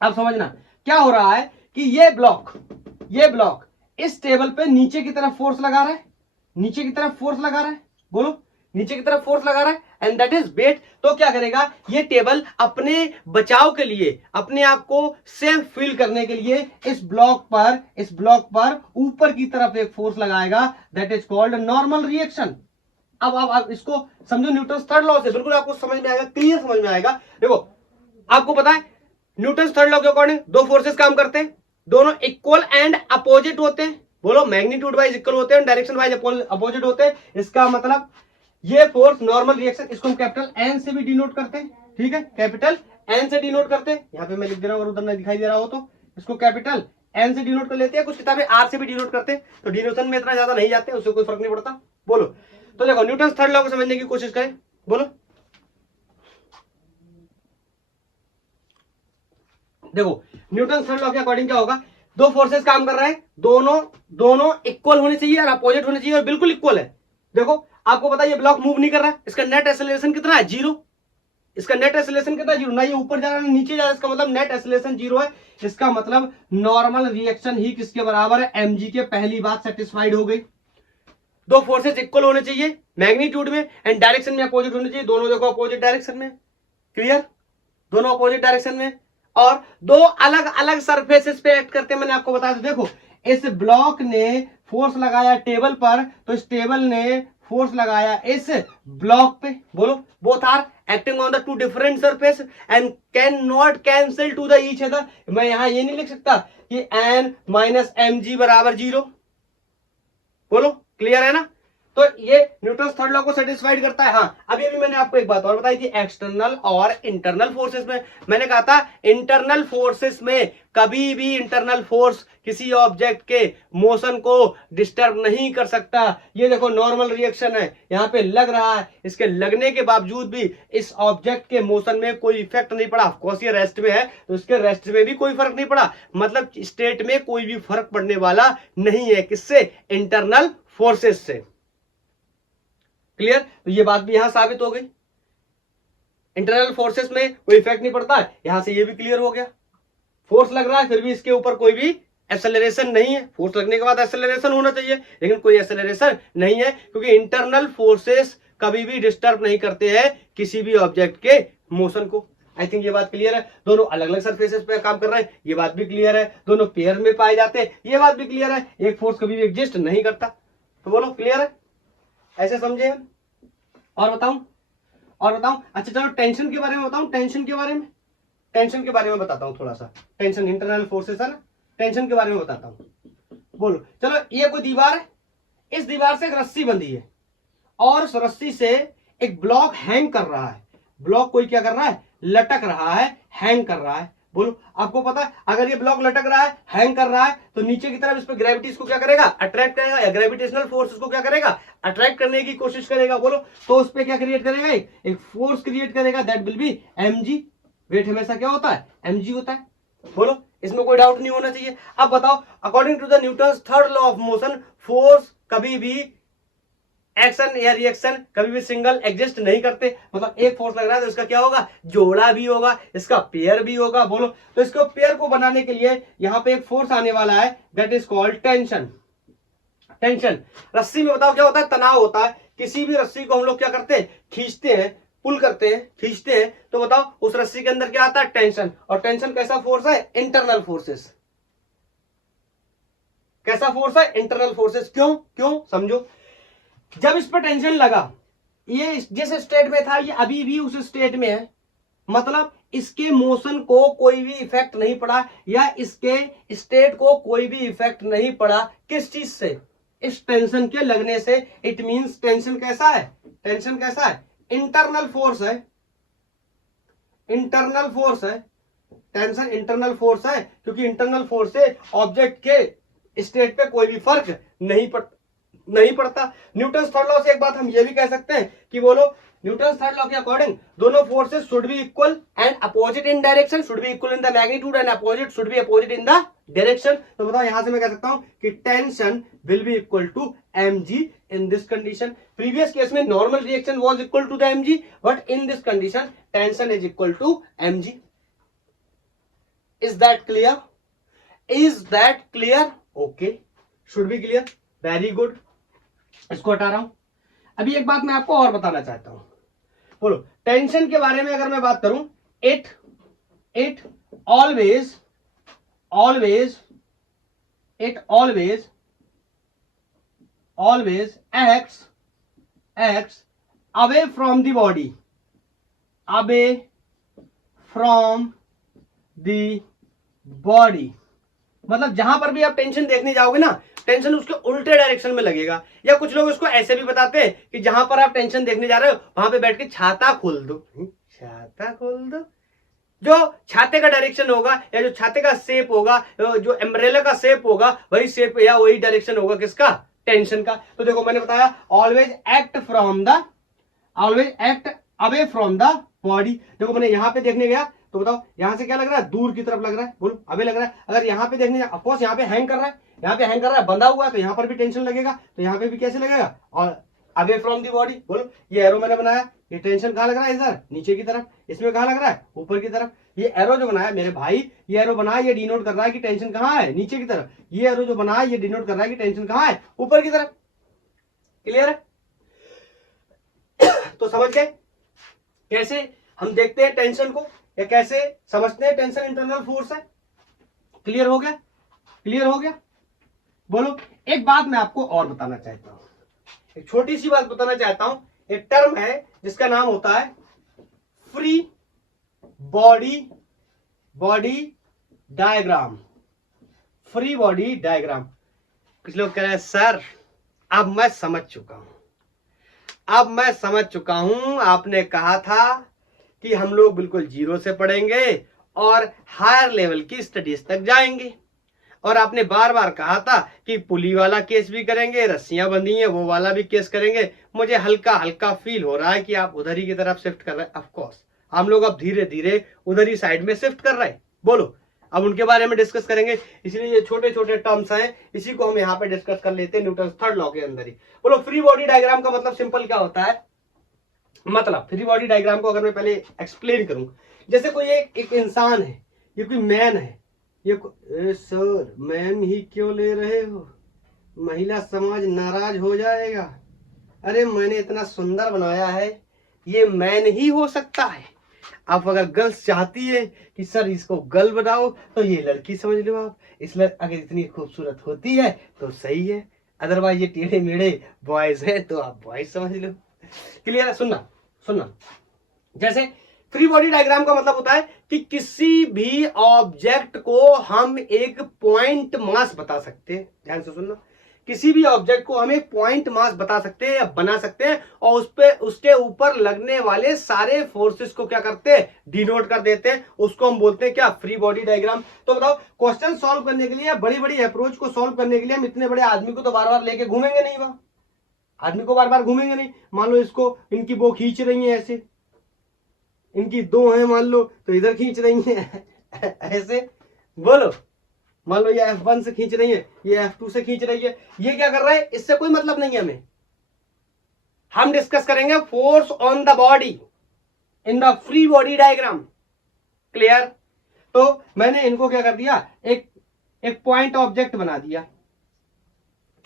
अब समझना क्या हो रहा है कि ये ब्लॉक इस टेबल पे नीचे की तरफ फोर्स लगा रहा है, नीचे की तरफ फोर्स लगा रहा है, बोलो नीचे की तरफ फोर्स लगा रहा है, एंड दैट इज वेट। तो क्या करेगा ये टेबल अपने बचाव के लिए, अपने आप को सेफ फील करने के लिए इस ब्लॉक पर ऊपर की तरफ एक फोर्स लगाएगा, that is called normal reaction. अब इसको समझो न्यूटन थर्ड लॉ से, बिल्कुल आपको समझ में आएगा, क्लियर समझ में आएगा। देखो आपको पता है न्यूटन थर्ड लॉ के अकॉर्डिंग दो फोर्सेस काम करते हैं, दोनों इक्वल एंड अपोजिट होते हैं, बोलो मैग्नीट्यूड वाइज इक्वल होते हैं, डायरेक्शन वाइज अपोजिट होते हैं। इसका मतलब ये फोर्स नॉर्मल रिएक्शन, इसको हम कैपिटल एन से भी डिनोट करते हैं, ठीक है, कैपिटल एन से डिनोट करते हैं। यहां पे मैं लिख दे रहा हूं, अगर उधर नहीं दिखाई दे रहा हो तो इसको कैपिटल एन से डिनोट कर लेते हैं, कुछ किताबें आर से भी डिनोट करते हैं, तो डिनोशन में इतना ज्यादा नहीं जाते, उससे कोई फर्क नहीं पड़ता। बोलो तो देखो न्यूटन थर्ड लॉ को समझने की कोशिश करें, बोलो। देखो न्यूटन थर्ड लॉ के अकॉर्डिंग क्या होगा, दो फोर्सेस काम कर रहे हैं, दोनों इक्वल होने चाहिए और अपोजिट होने चाहिए, और बिल्कुल इक्वल है। देखो आपको पता है ये ब्लॉक मूव नहीं कर रहा है, इसका नेट एक्सेलरेशन कितना है, 0। इसका नेट एक्सेलरेशन कितना है, 0। ना ये ऊपर जा रहा है ना नीचे जा रहा है, इसका मतलब नेट एक्सेलरेशन 0 है। इसका मतलब नॉर्मल रिएक्शन ही किसके बराबर है, mg के। पहली बात सेटिस्फाइड हो गई। दो फोर्सेस इक्वल होने चाहिए मैग्नीट्यूड में एंड डायरेक्शन में अपोजिट होने चाहिए, दोनों देखो अपोजिट डायरेक्शन में, क्लियर, दोनों अपोजिट डायरेक्शन में, और दो अलग अलग सरफेसेस पे एक्ट करते हैं। मैंने आपको बताया था, देखो इस ब्लॉक ने फोर्स लगाया टेबल पर, तो इस टेबल ने फोर्स लगाया इस ब्लॉक पे, बोलो both are acting on the two different surface and can not cancel to the each other. मैं यहां ये नहीं लिख सकता कि n माइनस mg बराबर 0, बोलो क्लियर है ना। तो ये न्यूटन थर्ड लॉ को सेटिस्फाइड करता है। हाँ अभी मैंने आपको एक बात और बताई थी, एक्सटर्नल और इंटरनल फोर्सेस में मैंने कहा था इंटरनल फोर्सेस में कभी भी इंटरनल फोर्स किसी ऑब्जेक्ट के मोशन को डिस्टर्ब नहीं कर सकता। ये देखो नॉर्मल रिएक्शन है, यहाँ पे लग रहा है, इसके लगने के बावजूद भी इस ऑब्जेक्ट के मोशन में कोई इफेक्ट नहीं पड़ा। ऑफकोर्स ये रेस्ट में है तो इसके रेस्ट में भी कोई फर्क नहीं पड़ा, मतलब स्टेट में कोई भी फर्क पड़ने वाला नहीं है, किससे, इंटरनल फोर्सेस से, क्लियर। तो ये बात भी यहां साबित हो गई, इंटरनल फोर्सेस में कोई इफेक्ट नहीं पड़ता है, यहां से ये भी क्लियर हो गया। फोर्स लग रहा है फिर भी इसके ऊपर कोई भी एक्सेलरेशन नहीं है, फोर्स लगने के बाद एक्सेलरेशन होना चाहिए लेकिन कोई एक्सेलरेशन नहीं है, क्योंकि इंटरनल फोर्सेस कभी भी डिस्टर्ब नहीं करते हैं किसी भी ऑब्जेक्ट के मोशन को। आई थिंक ये बात क्लियर है। दोनों अलग अलग सरफेसेस पे काम कर रहे हैं, ये बात भी क्लियर है। दोनों पेयर में पाए जाते हैं, ये बात भी क्लियर है। एक फोर्स कभी भी एग्जिस्ट नहीं करता, तो बोलो क्लियर है, ऐसे समझे हम। और बताऊं अच्छा चलो टेंशन के बारे में बताऊं, टेंशन के बारे में बताता हूं थोड़ा सा। टेंशन इंटरनल फोर्सेस है ना, टेंशन के बारे में बताता हूं। बोलो चलो, ये कोई दीवार है, इस दीवार से एक रस्सी बंधी है और उस रस्सी से एक ब्लॉक हैंग कर रहा है। ब्लॉक कोई क्या कर रहा है, लटक रहा है, हैंग कर रहा है। बोलो आपको पता है अगर ये ब्लॉक लटक रहा है, हैंग कर रहा है, तो नीचे की तरफ इस पर ग्रेविटी इसको क्या करेगा, अट्रैक्ट करेगा, या ग्रेविटेशनल फोर्स इसको क्या करेगा, अट्रैक्ट करने की कोशिश करेगा। बोलो तो उस पर क्या क्रिएट करेगा, एक फोर्स क्रिएट करेगा, that will be mg। Weight हमेशा क्या होता है, mg होता है। बोलो इसमें कोई डाउट नहीं होना चाहिए। अब बताओ according to the Newton's third law of motion, force कभी भी एक्शन या रिएक्शन कभी भी सिंगल एग्जिस्ट नहीं करते। मतलब एक फोर्स लग रहा है तो इसका क्या होगा, जोड़ा भी होगा, इसका पेयर भी होगा। बोलो तो इसको पेयर को बनाने के लिए यहां पे एक फोर्स आने वाला है, that is called tension. Tension रस्सी में बताओ क्या होता है, तनाव होता है। किसी भी रस्सी को हम लोग क्या करते हैं, खींचते हैं, पुल करते हैं, खींचते हैं, तो बताओ उस रस्सी के अंदर क्या आता है, टेंशन। और टेंशन कैसा फोर्स है, इंटरनल फोर्सेस। कैसा फोर्स है, इंटरनल फोर्सेस। क्यों समझो, जब इस पर टेंशन लगा, ये जिस स्टेट में था ये अभी भी उस स्टेट में है, मतलब इसके मोशन को कोई भी इफेक्ट नहीं पड़ा, या इसके स्टेट को कोई भी इफेक्ट नहीं पड़ा। किस चीज से, इस टेंशन के लगने से। इट मींस टेंशन कैसा है, टेंशन कैसा है, इंटरनल फोर्स है, इंटरनल फोर्स है। टेंशन इंटरनल फोर्स है, क्योंकि इंटरनल फोर्स से ऑब्जेक्ट के स्टेट पे कोई भी फर्क नहीं पड़ता। न्यूटन्स थर्ड लॉ से एक बात हम ये भी कह सकते हैं कि बोलो न्यूटन्स थर्ड लॉ के अकॉर्डिंग दोनों forces should be equal and opposite in direction, should be equal in the magnitude and opposite should be opposite in the direction. तो बताओ यहां से मैं कह सकता हूं कि tension will be equal to mg in this condition. Previous case में normal reaction was equal to the mg, but in this condition tension is equal to mg। Is that clear. Is that clear? Okay, should be clear, very good. इसको हटा रहा हूं। अभी एक बात मैं आपको और बताना चाहता हूं, बोलो टेंशन के बारे में अगर मैं बात करूं, it always acts away from the body, मतलब जहां पर भी आप टेंशन देखने जाओगे ना, टेंशन उसके उल्टे डायरेक्शन में लगेगा। या कुछ लोग इसको ऐसे भी बताते हैं कि जहां पर आप टेंशन देखने जा रहे हो वहां पे बैठ के छाता खोल दो। छाता खोल दो, जो छाते का डायरेक्शन होगा या जो छाते का शेप होगा, जो एम्ब्रेला का शेप होगा, वही शेप या वही डायरेक्शन होगा किसका? टेंशन का। तो देखो मैंने बताया always act away from the body. देखो मैंने यहां पे देखने गया तो बताओ यहां से क्या लग रहा है? दूर की तरफ लग रहा है, बोलो अबे लग रहा है। अगर यहां पे देखने, ऑफकोर्स यहां पे हैंग कर रहा है, बंधा हुआ है, तो यहां पर भी टेंशन लगेगा, तो यहां पे भी कैसे लगेगा? और अवे फ्रॉम दी बॉडी। बोलो ये एरो मैंने बनाया, ये टेंशन कहां लग रहा है? इधर नीचे की तरफ। इसमें कहां लग रहा है? ऊपर की तरफ। ये एरो जो बनाया मेरे भाई, ये एरो बनाया, ये डिनोट कर रहा है कि टेंशन कहां है? नीचे की तरफ। ये एरो जो बनाया ये डिनोट कर रहा है कि टेंशन कहां है? ऊपर की तरफ। क्लियर है? तो समझ गए कैसे हम देखते हैं टेंशन को, या कैसे समझते हैं टेंशन इंटरनल फोर्स है? क्लियर हो गया? क्लियर हो गया? बोलो एक बात मैं आपको और बताना चाहता हूं, एक छोटी सी बात बताना चाहता हूं। एक टर्म है जिसका नाम होता है free body diagram. Free body diagram. कुछ लोग कह रहे हैं सर अब मैं समझ चुका हूं, आपने कहा था कि हम लोग बिल्कुल जीरो से पढ़ेंगे और हायर लेवल की स्टडीज तक जाएंगे, और आपने बार बार कहा था कि पुली वाला केस भी करेंगे, रस्सियां बंधी हैं वो वाला भी केस करेंगे। मुझे हल्का हल्का फील हो रहा है कि आप उधर ही की तरफ शिफ्ट कर रहे हैं। ऑफ कोर्स हम लोग अब धीरे धीरे उधर ही साइड में शिफ्ट कर रहे हैं। बोलो अब उनके बारे में डिस्कस करेंगे, इसलिए ये छोटे छोटे टर्म्स हैं, इसी को हम यहाँ पे डिस्कस कर लेते हैं न्यूटन थर्ड लॉ के अंदर ही। बोलो फ्री बॉडी डायग्राम का मतलब सिंपल क्या होता है? मतलब फ्री बॉडी डायग्राम को अगर मैं पहले एक्सप्लेन करूं, जैसे कोई एक इंसान है, ये कोई मैन है, ये सर मैन ही क्यों ले रहे हो, महिला समाज नाराज हो जाएगा। अरे मैंने इतना सुंदर बनाया है, ये मैन ही हो सकता है। आप अगर गर्ल्स चाहती है कि सर इसको गर्ल बनाओ तो ये लड़की समझ लो आप, इसलिए अगर इतनी खूबसूरत होती है तो सही है, अदरवाइज ये टेढ़े मेढ़े बॉयज है तो आप बॉयज समझ लो। क्लियर है? सुनना जैसे फ्री बॉडी डायग्राम का मतलब होता है कि किसी भी ऑब्जेक्ट को हम एक पॉइंट मास बता सकते हैं। ध्यान से सुनना, किसी भी ऑब्जेक्ट को हम एक पॉइंट मास बता सकते हैं या बना सकते हैं, और उसके ऊपर लगने वाले सारे फोर्सेस को क्या करते हैं? डिनोट कर देते हैं। उसको हम बोलते हैं क्या? Free body diagram. तो बताओ क्वेश्चन सॉल्व करने के लिए, बड़ी बड़ी अप्रोच को सॉल्व करने के लिए हम इतने बड़े आदमी को तो बार बार लेके घूमेंगे नहीं, वहां आदमी को बार बार घूमेंगे नहीं। मान लो इसको, इनकी वो खींच रही है ऐसे, इनकी दो है मान लो तो इधर खींच रही है ऐसे। बोलो मान लो ये F1 से खींच रही है, ये F2 से खींच रही है, ये क्या कर रहा है? इससे कोई मतलब नहीं है हमें। हम डिस्कस करेंगे force on the body in the free body diagram. Clear? तो मैंने इनको क्या कर दिया? एक पॉइंट ऑब्जेक्ट बना दिया,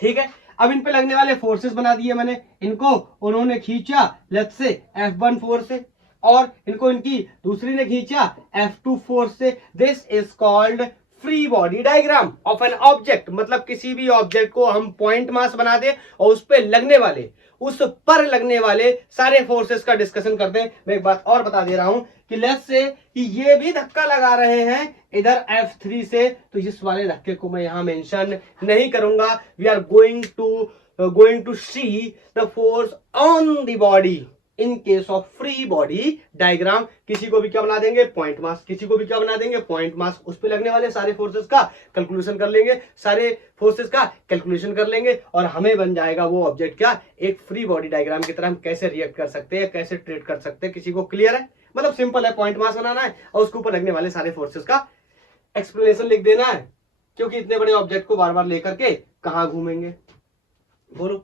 ठीक है। अब इन पे लगने वाले फोर्सेस बना दिए मैंने। इनको उन्होंने खींचा लेफ्ट से F1 फोर्स से, और इनको इनकी दूसरी ने खींचा F2 फोर्स से। This is called free body diagram of an object. मतलब किसी भी ऑब्जेक्ट को हम पॉइंट मास बना दे और उस पर लगने वाले सारे फोर्सेस का डिस्कशन करते हैं। मैं एक बात और बता दे रहा हूं कि लेट्स से कि ये भी धक्का लगा रहे हैं इधर F3 से, तो इस वाले धक्के को मैं यहां मेंशन नहीं करूंगा। We are going to see the force on the body in case of free body diagram. किसी को भी क्या बना देंगे? Point mass. किसी को भी क्या बना देंगे? Point mass. उस पे लगने वाले सारे फोर्सेस का कैलकुलेशन कर लेंगे, और हमें बन जाएगा वो ऑब्जेक्ट क्या? एक फ्री बॉडी डायग्राम की तरह हम कैसे रिएक्ट कर सकते हैं, कैसे ट्रीट कर सकते हैं। किसी को क्लियर है? मतलब सिंपल है, पॉइंट मास बनाना है और उसके ऊपर लगने वाले सारे फोर्सेस का एक्सप्लेनेशन लिख देना है, क्योंकि इतने बड़े ऑब्जेक्ट को बार बार लेकर के कहां घूमेंगे। बोलो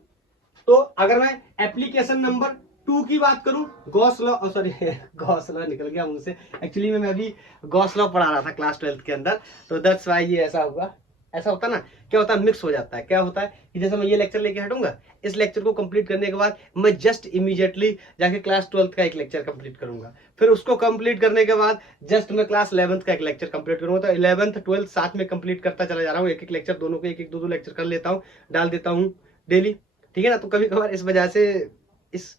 तो अगर मैं एप्लीकेशन नंबर टू की बात करूं, Gauss law, sorry Gauss law निकल गया मुझसे, एक्चुअली मैं अभी गॉस लॉ पढ़ा रहा था क्लास 12th के अंदर, तो दैट्स व्हाई ये ऐसा हुआ। ऐसा होता ना, क्या होता है, मिक्स हो जाता है। क्या होता है कि जैसे मैं ये लेक्चर लेके हटूंगा, इस लेक्चर को कंप्लीट करने के बाद मैं जस्ट इमीडिएटली जाके क्लास 12th का एक लेक्चर कंप्लीट करूंगा, फिर उसको कंप्लीट करने के बाद जस्ट मैं क्लास 11th का एक लेक्चर कंप्लीट करूंगा। तो 11th 12th साथ में कंप्लीट करता चला जा रहा हूँ, एक एक लेक्चर दोनों को एक एक दो लेक्चर कर लेता हूँ, डाल देता हूँ डेली, ठीक है ना। तो कभी कभार इस वजह से इस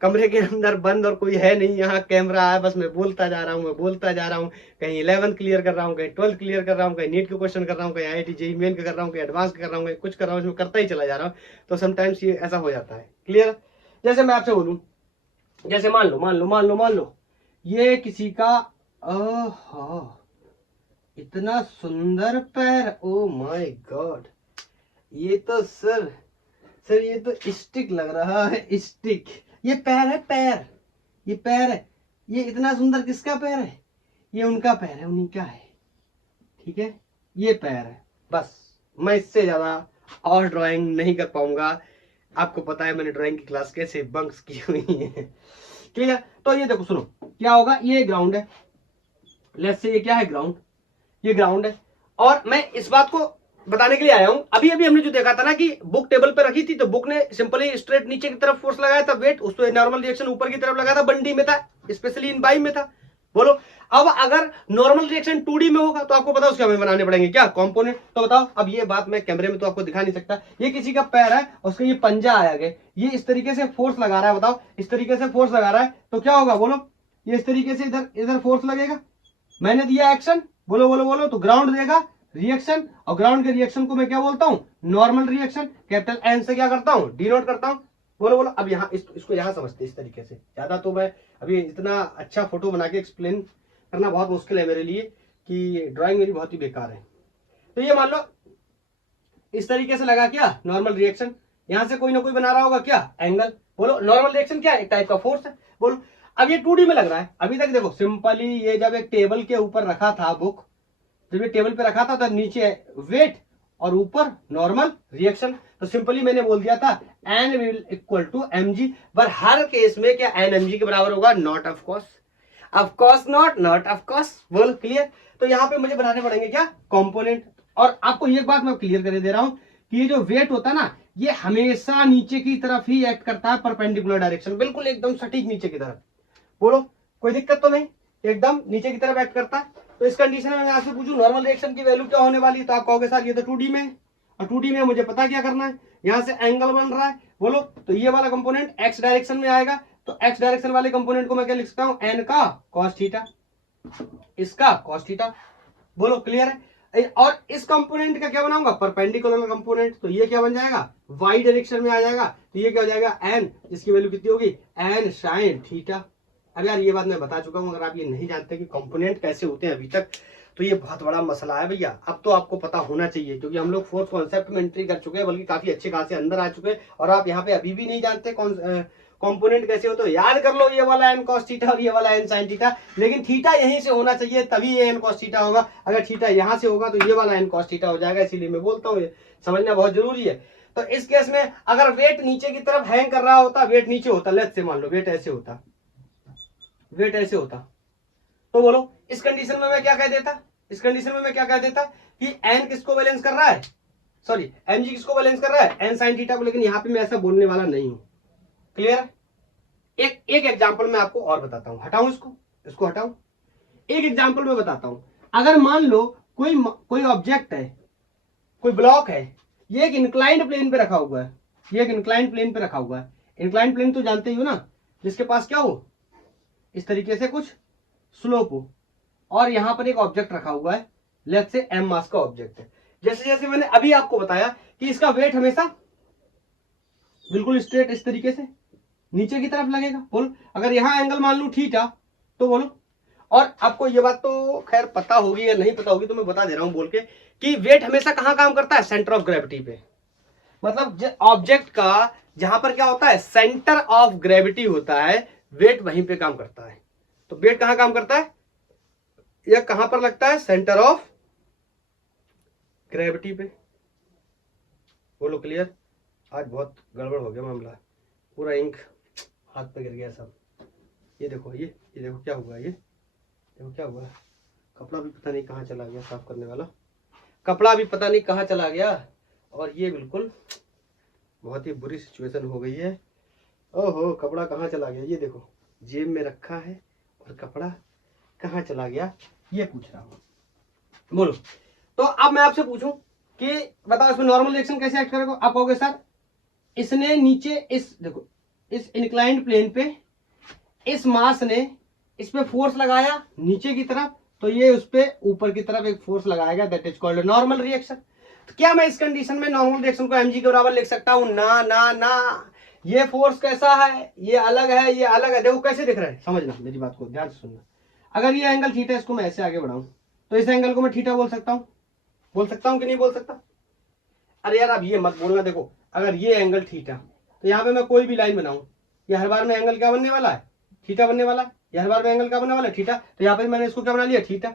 कमरे के अंदर बंद और कोई है नहीं, यहाँ कैमरा है, बस मैं बोलता जा रहा हूँ, मैं बोलता जा रहा हूँ, कहीं 11th क्लियर कर रहा हूँ, कहीं 12th क्लियर कर रहा हूँ, कहीं नीट के क्वेश्चन कर रहा हूँ, कहीं IIT JEE मेन का कर रहा हूँ, कहीं एडवांस कर रहा हूँ, कहीं कुछ कर रहा हूँ, इसमें करता ही चला जा रहा हूँ। तो समटाइम्स ये ऐसा हो जाता है। क्लियर। जैसे मैं आपसे बोलूँ, जैसे मान लो ये किसी का, इतना सुंदर पैर, ओ माय गॉड, ये तो सर ये तो स्टिक लग रहा है, स्टिक। ये पैर है, पैर, ये पैर है, ये इतना सुंदर किसका पैर है, ये उनका पैर है, उन्हीं का है, ठीक है, ये पैर है। बस मैं इससे ज्यादा और ड्राइंग नहीं कर पाऊंगा। आपको पता है मैंने ड्राइंग की क्लास कैसे बंक्स की हुई है, ठीक है। तो ये देखो, सुनो क्या होगा, ये ग्राउंड है, लेट्स से ये क्या है, ग्राउंड, ये ग्राउंड है। और मैं इस बात को बताने के लिए आया हूं, अभी अभी हमने जो देखा था ना कि बुक टेबल पे रखी थी, तो बुक ने सिंपली स्ट्रेट नीचे की तरफ फोर्स लगाया था, वेट उस पर नॉर्मल रिएक्शन ऊपर की तरफ लगाया था, बंडी में था, स्पेशली इन बाई में था। बोलो, अब अगर नॉर्मल रिएक्शन 2D में होगा तो आपको पता उसके हमें बनाने पड़ेंगे क्या, कंपोनेंट। तो बताओ, अब ये बात मैं कैमरे में तो आपको दिखा नहीं सकता, ये किसी का पैर है, उसका ये पंजा आया गया, ये इस तरीके से फोर्स लगा रहा है, बताओ इस तरीके से फोर्स लगा रहा है, तो क्या होगा बोलो, ये इस तरीके से इधर इधर फोर्स लगेगा, मैंने दिया एक्शन, बोलो बोलो बोलो, तो ग्राउंड देगा रिएक्शन, और ग्राउंड के रिएक्शन को मैं क्या बोलता हूं, नॉर्मल रिएक्शन, कैपिटल एन से क्या करता हूं, डिनोट करता हूं। बोलो बोलो, अब यहाँ इसको यहाँ समझते इस तरीके से, ज्यादा तो मैं अभी इतना अच्छा फोटो बना के एक्सप्लेन करना बहुत मुश्किल है मेरे लिए, कि ड्राइंग मेरी बहुत ही बेकार है। तो ये मान लो इस तरीके से लगा क्या, नॉर्मल रिएक्शन, यहां से कोई ना कोई बना रहा होगा क्या, एंगल। बोलो, नॉर्मल रिएक्शन क्या है, एक टाइप का फोर्स है। बोलो, अब ये 2D में लग रहा है, अभी तक देखो सिंपली ये जब एक टेबल के ऊपर रखा था बुक, जब ये टेबल पे रखा था तो नीचे वेट और ऊपर नॉर्मल रिएक्शन, तो सिंपली मैंने बोल दिया था N will equal to mg, पर हर केस में क्या एन mg के बराबर होगा, not of course not of course. बोल क्लियर। तो यहाँ पे मुझे बनाने पड़ेंगे क्या, कंपोनेंट। और आपको ये बात मैं क्लियर कर दे रहा हूं कि ये जो वेट होता है ना, ये हमेशा नीचे की तरफ ही एक्ट करता है, परपेंडिकुलर डायरेक्शन, बिल्कुल एकदम सटीक नीचे की तरफ। बोलो, कोई दिक्कत तो नहीं, एकदम नीचे की तरफ एक्ट करता है। तो इस कंडीशन में मैं आपसे पूछूं नॉर्मल रिएक्शन की वैल्यू क्या होने वाली है, तो आप कहोगे सर ये तो 2D में है, और 2D में मुझे पता क्या करना है, यहां से एंगल बन रहा है। बोलो, तो ये वाला कंपोनेंट एक्स डायरेक्शन में आएगा, तो एक्स डायरेक्शन वाले कंपोनेंट को मैं क्या लिख सकता हूं, एन का कॉस थीटा, इसका कॉस थीटा। बोलो क्लियर है। और इस कंपोनेंट का क्या बनाऊंगा, परपेंडिकुलर कंपोनेंट, तो ये क्या बन जाएगा, वाई डायरेक्शन में आ जाएगा, तो ये क्या हो जाएगा, एन, जिसकी वैल्यू कितनी होगी, एन साइन थीटा। अब यार ये बात मैं बता चुका हूं, अगर आप ये नहीं जानते कि कंपोनेंट कैसे होते हैं अभी तक, तो ये बहुत बड़ा मसला है भैया। अब तो आपको पता होना चाहिए, क्योंकि हम लोग फोर्थ कॉन्सेप्ट में एंट्री कर चुके हैं, बल्कि काफी अच्छे खासे अंदर आ चुके हैं, और आप यहाँ पे अभी भी नहीं जानते कंपोनेंट कैसे हो, तो याद कर लो ये वाला एन कॉस थीटा और ये वाला एन साइन थीटा, लेकिन थीटा यहीं से होना चाहिए, तभी ये एन कॉस थीटा होगा। अगर थीटा यहाँ से होगा तो ये वाला एन कॉस थीटा हो जाएगा, इसीलिए मैं बोलता हूँ ये समझना बहुत जरूरी है। तो इस केस में अगर वेट नीचे की तरफ हैंग कर रहा होता, वेट नीचे होता, लेट्स से मान लो वेट ऐसे होता, वेट ऐसे होता, तो बोलो इस कंडीशन में मैं क्या कह देता, इस कंडीशन में मैं क्या कह देता कि एन किसको बैलेंस कर रहा है, सॉरी एमजी किसको बैलेंस कर रहा है, एन साइन थीटा को, लेकिन यहां पे मैं ऐसा बोलने वाला नहीं हूं। क्लियर। एक एग्जांपल मैं आपको और बताता हूं, हटाऊं इसको हटाऊं, एक एग्जांपल मैं बताता हूं। अगर मान लो कोई ऑब्जेक्ट है, कोई ब्लॉक है, ये एक इंक्लाइंड प्लेन पे रखा हुआ है, ये एक इंक्लाइंड प्लेन पे रखा हुआ है। इंक्लाइंड प्लेन तो जानते ही हो ना, जिसके पास क्या हो, इस तरीके से कुछ स्लोप हो, और यहां पर एक ऑब्जेक्ट रखा हुआ है, लेट्स से एम मास का ऑब्जेक्ट है। जैसे जैसे मैंने अभी आपको बताया कि इसका वेट हमेशा बिल्कुल स्ट्रेट इस तरीके से नीचे की तरफ लगेगा। बोलो, अगर यहां एंगल मान लू थीटा, तो बोलो, और आपको ये बात तो खैर पता होगी या नहीं पता होगी, तो मैं बता दे रहा हूं बोल के कि वेट हमेशा कहां काम करता है, सेंटर ऑफ ग्रेविटी पे। मतलब ऑब्जेक्ट का जहां पर क्या होता है, सेंटर ऑफ ग्रेविटी होता है, वेट वहीं पे काम करता है। तो वेट कहां काम करता है, यह कहां पर लगता है, सेंटर ऑफ ग्रेविटी पे। बोलो क्लियर। आज बहुत गड़बड़ हो गया मामला, पूरा इंक हाथ पे गिर गया सब। ये देखो, ये देखो क्या हुआ, ये देखो क्या हुआ, कपड़ा भी पता नहीं कहाँ चला गया, साफ करने वाला कपड़ा भी पता नहीं कहाँ चला गया। और ये बिल्कुल बहुत ही बुरी सिचुएशन हो गई है। ओहो, कपड़ा कहाँ चला गया, ये देखो जेब में रखा है और कपड़ा कहाँ चला गया, ये पूछ रहा हूँ। बोलो। तो अब मैं आपसे पूछूं कि बताओ इसमें नॉर्मल रिएक्शन कैसे एक्ट करेगा। आप कहोगे सर इसने नीचे इस देखो इस इंक्लाइंड प्लेन पे इस मास ने इस पे फोर्स लगाया नीचे की तरफ, तो ये उस पे ऊपर की तरफ एक फोर्स लगाएगा, that is called normal reaction. तो क्या मैं इस कंडीशन में नॉर्मल रिएक्शन को mg के बराबर लिख सकता हूं? ना ना ना, ये फोर्स कैसा है, ये अलग है, ये अलग है। देखो कैसे दिख रहा है, समझना मेरी बात को ध्यान से सुनना। अगर ये एंगल थीटा, इसको मैं ऐसे आगे बढ़ाऊं तो इस एंगल को मैं थीटा बोल सकता हूं कि नहीं बोल सकता? अरे यार आप ये मत बोलना। देखो अगर ये एंगल थीटा, तो यहाँ पे मैं कोई भी लाइन बनाऊं, ये हर बार में एंगल क्या बनने वाला है? थीटा बनने वाला है। ये हर बार में एंगल क्या बनने वाला है? थीटा। तो यहाँ पे मैंने इसको क्या बना लिया? थीटा।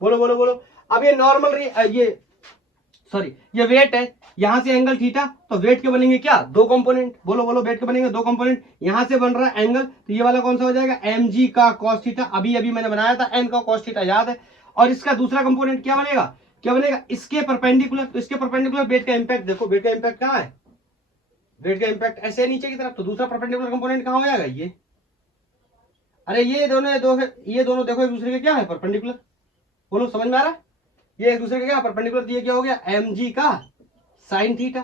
बोलो बोलो बोलो। अब ये नॉर्मल ये वेट है, यहां से एंगल थीटा, तो वेट के बनेंगे क्या? दो कंपोनेंट। बोलो बोलो, वेट के बनेंगे दो कंपोनेंट। यहां से बन रहा है एंगल, तो ये वाला कौन सा हो जाएगा? mg का cos थीटा। अभी अभी मैंने बनाया था n का cos थीटा, याद है। और इसका दूसरा कंपोनेंट क्या बनेगा? इसके परपेंडिकुलर। तो इसके परपेंडिकुलर वेट का इंपैक्ट देखो, वेट का इंपैक्ट कहां है? वेट का इंपैक्ट ऐसे है नीचे की तरफ, तो दूसरा परपेंडिकुलर कंपोनेंट कहां हो जाएगा? ये। अरे ये दोनों देखो एक दूसरे के क्या है? परपेंडिकुलर। बोलो समझ में आ रहा है? ये एक दूसरे के क्या परपेंडिकुलर दिए, क्या हो गया? mg का साइन थीटा।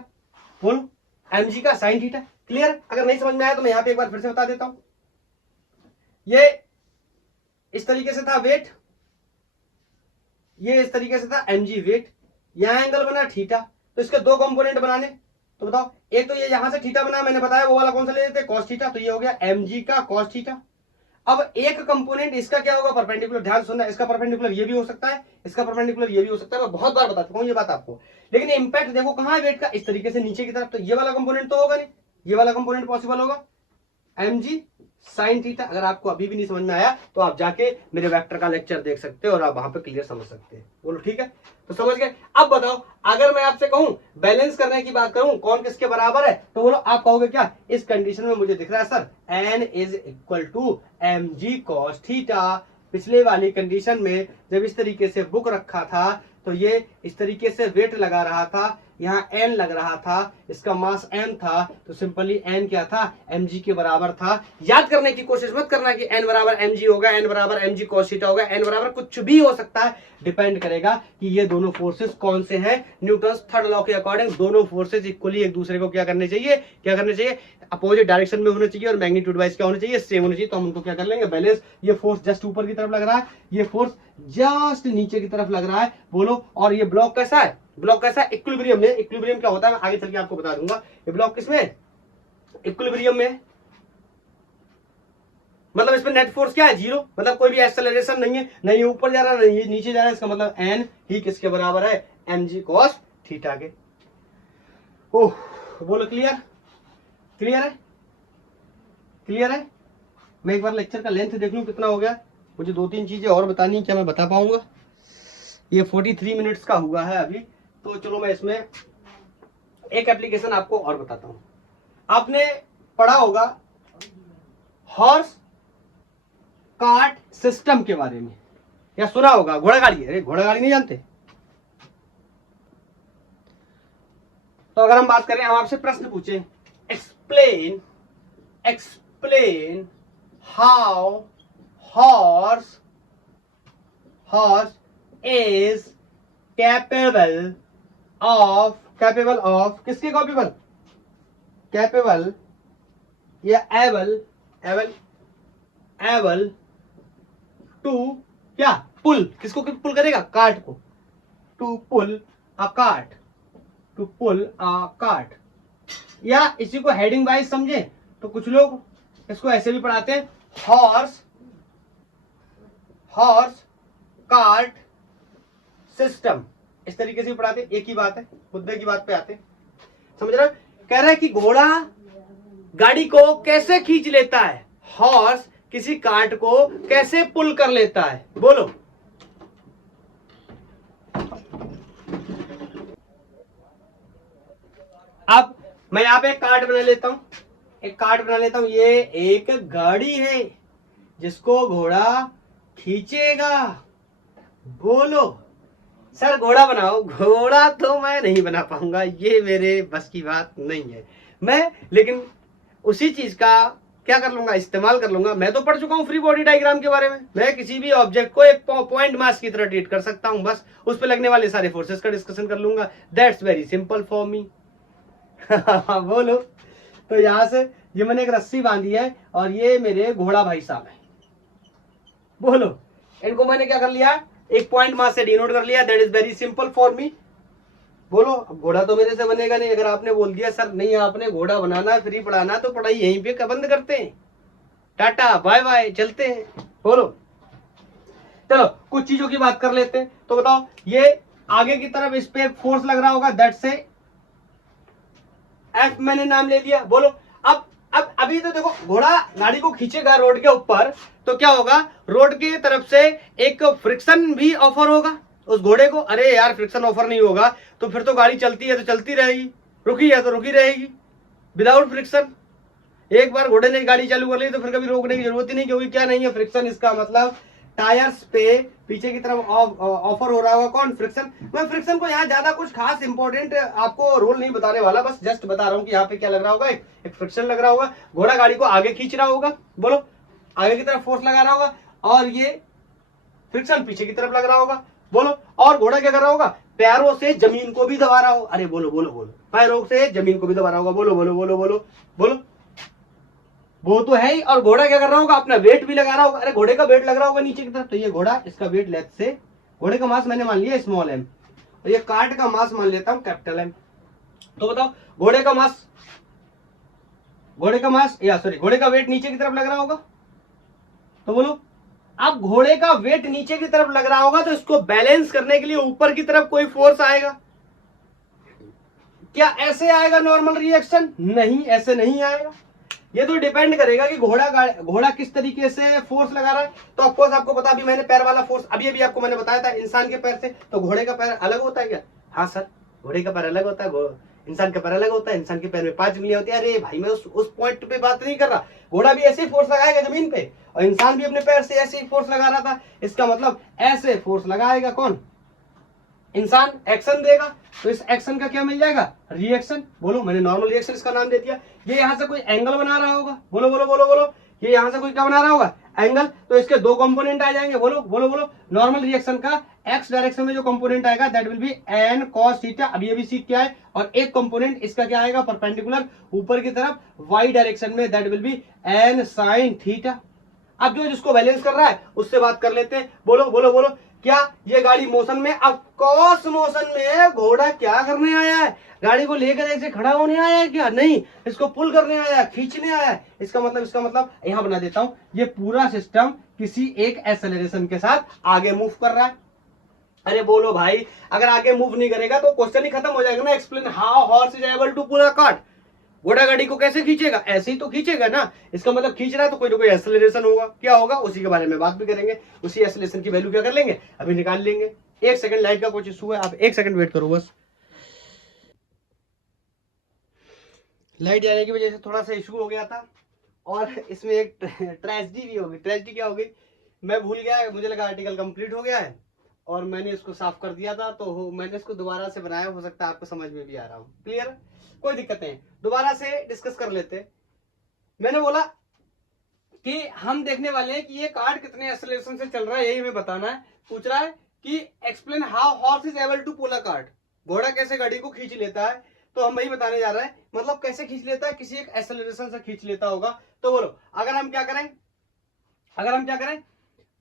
बोलो mg का साइन थीटा। क्लियर? अगर नहीं समझ में आया तो मैं यहां पे एक बार फिर से बता देता हूं। ये इस तरीके से था वेट, ये इस तरीके से था mg वेट, यहां एंगल बना थीटा। तो इसके दो कंपोनेंट बनाने, तो बताओ, एक तो ये यहां से थीटा बना, मैंने बताया वो वाला कौन सा ले लेते? cos theta. तो ये हो गया mg का cos थीटा। अब एक कंपोनेंट इसका क्या होगा? परपेंडिकुलर। ध्यान सुनना, इसका परपेंडिकुलर ये भी हो सकता है, इसका परपेंडिकुलर ये भी हो सकता है। मैं बहुत बार बता चुका हूं ये बात आपको, लेकिन इंपैक्ट देखो कहां है वेट का? इस तरीके से नीचे की तरफ। तो ये वाला कंपोनेंट तो होगा नहीं, ये वाला कंपोनेंट पॉसिबल होगा mg साइन थीटा। अगर आपको अभी भी नहीं समझ में आया तो आप जाके मेरे वेक्टर का लेक्चर देख सकते हो और आप वहां पे क्लियर समझ सकते हैं। बोलो ठीक है, तो समझ गए। अब बताओ, अगर मैं आपसे कहूं बैलेंस करने की बात करूं, कौन किसके बराबर है, तो बोलो आप कहोगे क्या? इस कंडीशन में मुझे दिख रहा है sir n is equal to mg cos theta. पिछले वाली कंडीशन में जब इस तरीके से बुक रखा था, तो ये इस तरीके से वेट लगा रहा था, यहाँ n लग रहा था, इसका मास m था, तो सिंपली n क्या था? mg के बराबर था। याद करने की कोशिश मत करना कि n बराबर mg होगा, n बराबर mg cos थीटा होगा, n बराबर कुछ भी हो सकता है। डिपेंड करेगा कि ये दोनों फोर्सेस कौन से हैं। न्यूटन्स थर्ड लॉ के अकॉर्डिंग दोनों फोर्सेस इक्वली एक दूसरे को क्या करने चाहिए? अपोजिट डायरेक्शन में होने चाहिए और मैग्नीट्यूड वाइज क्या होने चाहिए? सेम होने चाहिए। तो हम उनको क्या कर लेंगे? बैलेंस। ये फोर्स जस्ट ऊपर की तरफ लग रहा है, ये फोर्स जस्ट नीचे की तरफ लग रहा है। बोलो, और ये ब्लॉक कैसा है? ब्लॉक कैसा है? इक्विलिब्रियम में। इक्विलिब्रियम क्या होता है मैं आगे चल के आपको बता दूंगा। ये ब्लॉक किसमें? इक्विलिब्रियम में। मतलब इसमें नेट फोर्स क्या है? जीरो। मतलब कोई भी एक्सेलरेशन नहीं है, नहीं ये ऊपर जा रहा है नहीं ये नीचे जा रहा है। इसका मतलब n ही किसके बराबर है? mg cos थीटा के। ओह, बोलो क्लियर? क्लियर है? क्लियर है? मैं एक बार लेक्चर का लेंथ देख लूं कितना हो गया। मुझे दो तीन चीजें और बतानी है, क्या मैं बता पाऊंगा? ये 43 मिनट्स का हुआ है अभी, तो चलो मैं इसमें एक एप्लीकेशन आपको और बताता हूं। आपने पढ़ा होगा हॉर्स कार्ट सिस्टम के बारे में, या सुना होगा घोड़ा गाड़ी। अरे घोड़ा गाड़ी नहीं जानते? तो अगर हम बात करें, हम आपसे प्रश्न पूछें, explain how horse is capable of किसके capable या able to क्या? पुल। किसको पुल करेगा? कार्ट को। To pull a cart. या इसी को हेडिंग वाइज समझे तो कुछ लोग इसको ऐसे भी पढ़ाते हैं, हॉर्स कार्ट सिस्टम। इस तरीके से भी पढ़ाते, एक ही बात है, मुद्दे की बात पे आते। समझ रहे हो? कह रहा है कि घोड़ा गाड़ी को कैसे खींच लेता है, हॉर्स किसी कार्ट को कैसे पुल कर लेता है। बोलो। अब मैं यहां पे कार्ट बना लेता हूं, एक कार्ड बना लेता हूं। ये एक गाड़ी है जिसको घोड़ा खींचेगा। बोलो सर घोड़ा बनाओ। घोड़ा तो मैं नहीं बना पाऊंगा, ये मेरे बस की बात नहीं है। मैं लेकिन उसी चीज का क्या कर लूंगा, इस्तेमाल कर लूंगा। मैं तो पढ़ चुका हूं फ्री बॉडी डायग्राम के बारे में। मैं किसी भी ऑब्जेक्ट को एक पॉइंट मास की तरह ट्रीट कर सकता हूं, बस उस पर लगने वाले सारे फोर्सेस का डिस्कशन कर लूंगा। That's very simple for me. बोलो। तो यहां से ये मैंने एक रस्सी बांधी है और ये मेरे घोड़ा भाई साहब है। बोलो इनको मैंने क्या कर लिया, एक पॉइंट मास से डिनोट कर लिया। That is very simple for me. बोलो अब घोड़ा तो मेरे से बनेगा नहीं। अगर आपने बोल दिया सर नहीं आपने घोड़ा बनाना फ्री पढ़ाना, तो पढ़ाई यहीं पे बंद करते हैं। टाटा बाय बाय, चलते हैं। बोलो चलो कुछ चीजों की बात कर लेते हैं। तो बताओ ये आगे की तरफ इस पे फोर्स लग रहा होगा, दैट से एफ मैंने नाम ले लिया। बोलो अब अभी तो देखो घोड़ा गाड़ी को खींचेगा रोड के ऊपर, तो क्या होगा, रोड की तरफ से एक फ्रिक्शन भी ऑफर होगा उस घोड़े को। अरे यार फ्रिक्शन ऑफर नहीं होगा तो फिर तो गाड़ी चलती है तो चलती रहेगी, रुकी है तो रुकी रहेगी विदाउट फ्रिक्शन। एक बार घोड़े ने गाड़ी चालू कर ली तो फिर कभी रोकने की जरूरत ही नहीं, क्योंकि क्या नहीं है फ्रिक्शन। इसका मतलब टायर्स पे पीछे की तरफ ऑफर हो रहा होगा कौन, फ्रिक्शन। मैं फ्रिक्शन को यहाँ ज्यादा कुछ खास इंपॉर्टेंट आपको रोल नहीं बताने वाला, बस जस्ट बता रहा हूँ कि यहाँ पे क्या लग रहा होगा, एक फ्रिक्शन लग रहा होगा। घोड़ा गाड़ी को आगे खींच रहा होगा, बोलो आगे की तरफ फोर्स लगा रहा होगा, और ये फ्रिक्शन पीछे की तरफ लग रहा होगा। बोलो और घोड़ा क्या कर रहा होगा, पैरों से जमीन को भी दबा रहा हो। अरे बोलो बोलो बोलो, पैरों से जमीन को भी दबा रहा होगा। बोलो बोलो बोलो बोलो बोलो, वो तो है ही। और घोड़ा क्या कर रहा होगा, अपना वेट भी लगा रहा होगा। अरे घोड़े का वेट लग रहा होगा नीचे की तरफ, तो ये घोड़ा इसका वेट लेफ्ट से, घोड़े का मास मैंने मान लिया स्मॉल एम, तो ये कार्ट का मास मान लेता हूं कैपिटल एम। तो बताओ घोड़े का मास या सॉरी घोड़े का वेट नीचे की तरफ लग रहा होगा, तो बोलो अब घोड़े का वेट नीचे की तरफ लग रहा होगा तो इसको बैलेंस करने के लिए ऊपर की तरफ कोई फोर्स आएगा। क्या ऐसे आएगा नॉर्मल रिएक्शन? नहीं, ऐसे नहीं आएगा। ये तो डिपेंड करेगा कि घोड़ा किस तरीके से फोर्स लगा रहा है। तो ऑफकोर्स आपको पता, अभी मैंने पैर वाला फोर्स अभी आपको मैंने बताया था इंसान के पैर से, तो घोड़े का पैर अलग होता है क्या? हाँ सर, घोड़े का पैर अलग होता है, इंसान का पैर अलग होता है। इंसान के पैर में 5 उंगलियां होती है। अरे भाई मैं उस पॉइंट पे बात नहीं कर रहा। घोड़ा भी ऐसे ही फोर्स लगाएगा जमीन पे, और इंसान भी अपने पैर से ऐसे ही फोर्स लगा रहा था। इसका मतलब ऐसे फोर्स लगाएगा कौन, इंसान, एक्शन देगा, तो इस एक्शन का क्या मिल जाएगा, रिएक्शन। बोलो मैंने नॉर्मल रिएक्शन इसका नाम दे दिया। ये यहां से कोई एंगल बना रहा होगा, बोलो बोलो बोलो बोलो, ये यहां से कोई क्या बना रहा होगा, एंगल, तो इसके 2 कंपोनेंट आ जाएंगे। बोलो बोलो बोलो, नॉर्मल रिएक्शन का एक्स डायरेक्शन में जो कंपोनेंट आएगा that will be N cos theta. अब ये भी सीख क्या है, और एक कंपोनेंट इसका क्या आएगा, परपेंडिकुलर ऊपर की तरफ वाई डायरेक्शन में, that will be N sine theta. अब जो जिसको बैलेंस कर रहा है उससे बात कर लेते हैं। बोलो बोलो बोलो, क्या ये गाड़ी मोशन में, ऑफ कोर्स मोशन में है। घोड़ा क्या करने आया है, गाड़ी को लेकर ऐसे खड़ा होने आया है क्या? नहीं, इसको पुल करने आया है, खींचने आया है। इसका मतलब यहां बना देता हूं, ये पूरा सिस्टम किसी एक एक्सेलरेशन के साथ आगे मूव कर रहा है। अरे बोलो भाई, अगर आगे मूव नहीं करेगा तो क्वेश्चन ही खत्म हो जाएगा ना। Explain how horse is able to pull a cart. घोड़ा गाड़ी को कैसे खींचेगा, ऐसे ही तो खींचेगा ना। इसका मतलब खींच रहा है तो कोई ना कोई एक्सेलरेशन होगा। क्या होगा उसी के बारे में बात भी करेंगे। उसी एक्सेलरेशन की वैल्यू क्या कर लेंगे, अभी निकाल लेंगे। 1 सेकंड, लाइट का कुछ इशू है, आप 1 सेकंड वेट करो बस। लाइट जाने की वजह से थोड़ा सा इशू हो गया था, और इसमें एक ट्रेजेडी भी होगी। ट्रेजेडी क्या होगी, मैं भूल गया, मुझे लगा आर्टिकल कंप्लीट हो गया है और मैंने इसको साफ कर दिया था, तो मैंने इसको दोबारा से बनाया। हो सकता है आपको समझ में भी आ रहा हो। क्लियर, कोई दिक्कत नहीं, दोबारा से डिस्कस कर लेते हैं। मैंने बोला कि हम देखने वाले हैं कि ये कार्ड कितने एक्सेलरेशन से चल रहा है, यही हमें बताना है। पूछ रहा है कि explain how horse is able to pull a cart. घोड़ा कैसे गाड़ी को खींच लेता है, तो हम वही बताने जा रहे हैं। मतलब कैसे खींच लेता है, किसी एक एक्सेलरेशन से खींच लेता होगा। तो बोलो अगर हम क्या करें,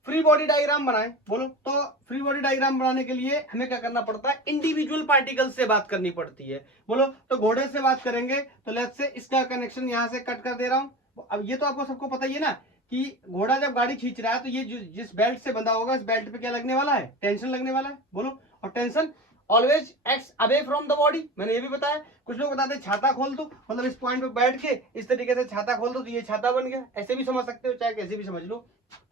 फ्री बॉडी डायग्राम बनाएं। बोलो तो फ्री बॉडी डायग्राम बनाने के लिए हमें क्या करना पड़ता है, इंडिविजुअल पार्टिकल से बात करनी पड़ती है। बोलो तो घोड़े से बात करेंगे, तो लेट्स से इसका कनेक्शन यहां से कट कर दे रहा हूं। अब ये तो आपको सबको पता ही है ना कि घोड़ा जब गाड़ी खींच रहा है तो ये जिस बेल्ट से बंधा होगा, इस बेल्ट पे क्या लगने वाला है, टेंशन लगने वाला है। बोलो, और tension always acts away from the body, मैंने ये भी बताया। कुछ लोग बताते हैं छाता खोल दो, मतलब इस पॉइंट पे बैठ के इस तरीके से छाता खोल दो तो ये छाता बन गया। ऐसे भी समझ सकते हो, चाहे कैसे भी समझ लो।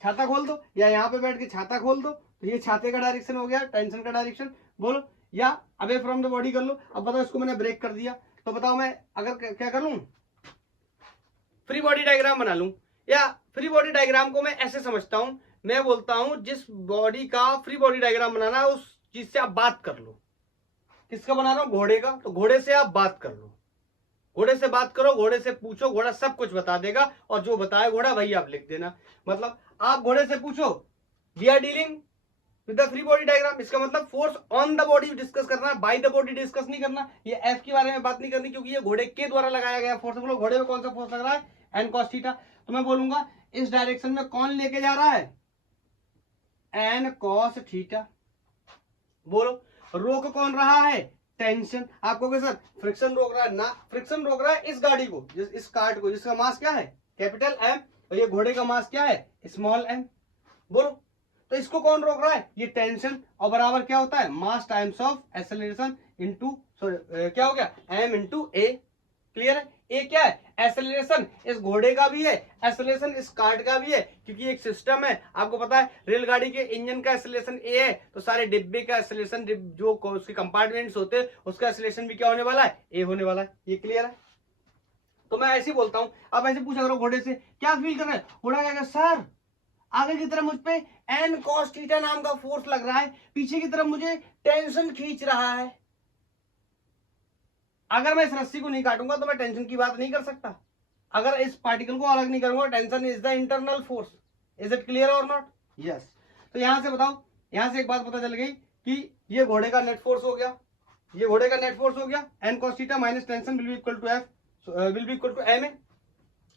छाता खोल दो, या यहाँ पे बैठ के छाता खोल दो तो ये छाते का डायरेक्शन हो गया, टेंशन का डायरेक्शन। बोलो, या अवे फ्रॉम द बॉडी कर लो। अब बताओ इसको मैंने ब्रेक कर दिया, तो बताओ मैं अगर क्या कर लूं, फ्री बॉडी डायग्राम बना लूं, या फ्री बॉडी डायग्राम को मैं ऐसे समझता हूं, मैं बोलता हूं जिस बॉडी का फ्री बॉडी डायग्राम बनाना है उस चीज से आप बात कर लो। किसका बना रहा हूं? घोड़े का। तो घोड़े से आप बात कर लो, घोड़े से बात करो, घोड़े से पूछो, घोड़ा सब कुछ बता देगा, और जो बताए घोड़ा वही आप लिख देना। मतलब आप घोड़े से पूछो we are dealing with the free body diagram, इसका मतलब force on the body discuss करना है, बाय द बॉडी डिस्कस नहीं करना। ये एफ के बारे में बात नहीं करनी, क्योंकि ये घोड़े के द्वारा लगाया गया फोर्स। बोलो घोड़े में कौन सा फोर्स लग रहा है? N cos theta. तो मैं बोलूंगा इस डायरेक्शन में कौन लेके जा रहा है? N cos theta. बोलो रोक कौन रहा है? टेंशन। आप कहोगे सर फ्रिक्शन रोक रहा है ना, फ्रिक्शन रोक रहा है इस गाड़ी को, इस कार्ट को, जिसका मास क्या है? कैपिटल एम, और ये घोड़े का मास क्या है? Small M. बोलो तो इसको कौन रोक रहा है? ये टेंशन। और बराबर क्या होता है? मास times of acceleration into, sorry क्या हो गया? Am into A. क्लियर है? ए क्या है? एक्सेलरेशन इस घोड़े का भी है, एक्सेलरेशन इस कार्ट का भी है, क्योंकि एक सिस्टम है। आपको पता है रेलगाड़ी के इंजन का एक्सेलरेशन ए है, तो सारे डिब्बे का एक्सेलरेशन, जो उसके कंपार्टमेंट्स होते हैं उसका एक्सेलरेशन भी क्या होने वाला है? ए होने वाला है। ये क्लियर है? तो मैं ऐसे ही बोलता हूं। अब ऐसे पूछा करो घोड़े से क्या फील कर रहे हैं? घोड़ा क्या? सर आगे की तरफ मुझ पे एन कॉस थीटा नाम का फोर्स लग रहा है, पीछे की तरफ मुझे टेंशन खींच रहा है। अगर मैं इस रस्सी को नहीं काटूंगा तो मैं टेंशन की बात नहीं कर सकता। अगर इस पार्टिकल को अलग नहीं करूंगा, tension is the internal force. Is it clear और नॉट? यस। तो यहां से बताओ, यहां से एक बात पता चल गई कि ये घोड़े का नेट फोर्स हो गया, ये घोड़े का नेट फोर्स हो गया, N cos theta minus tension will be equal to F, will be equal to M A.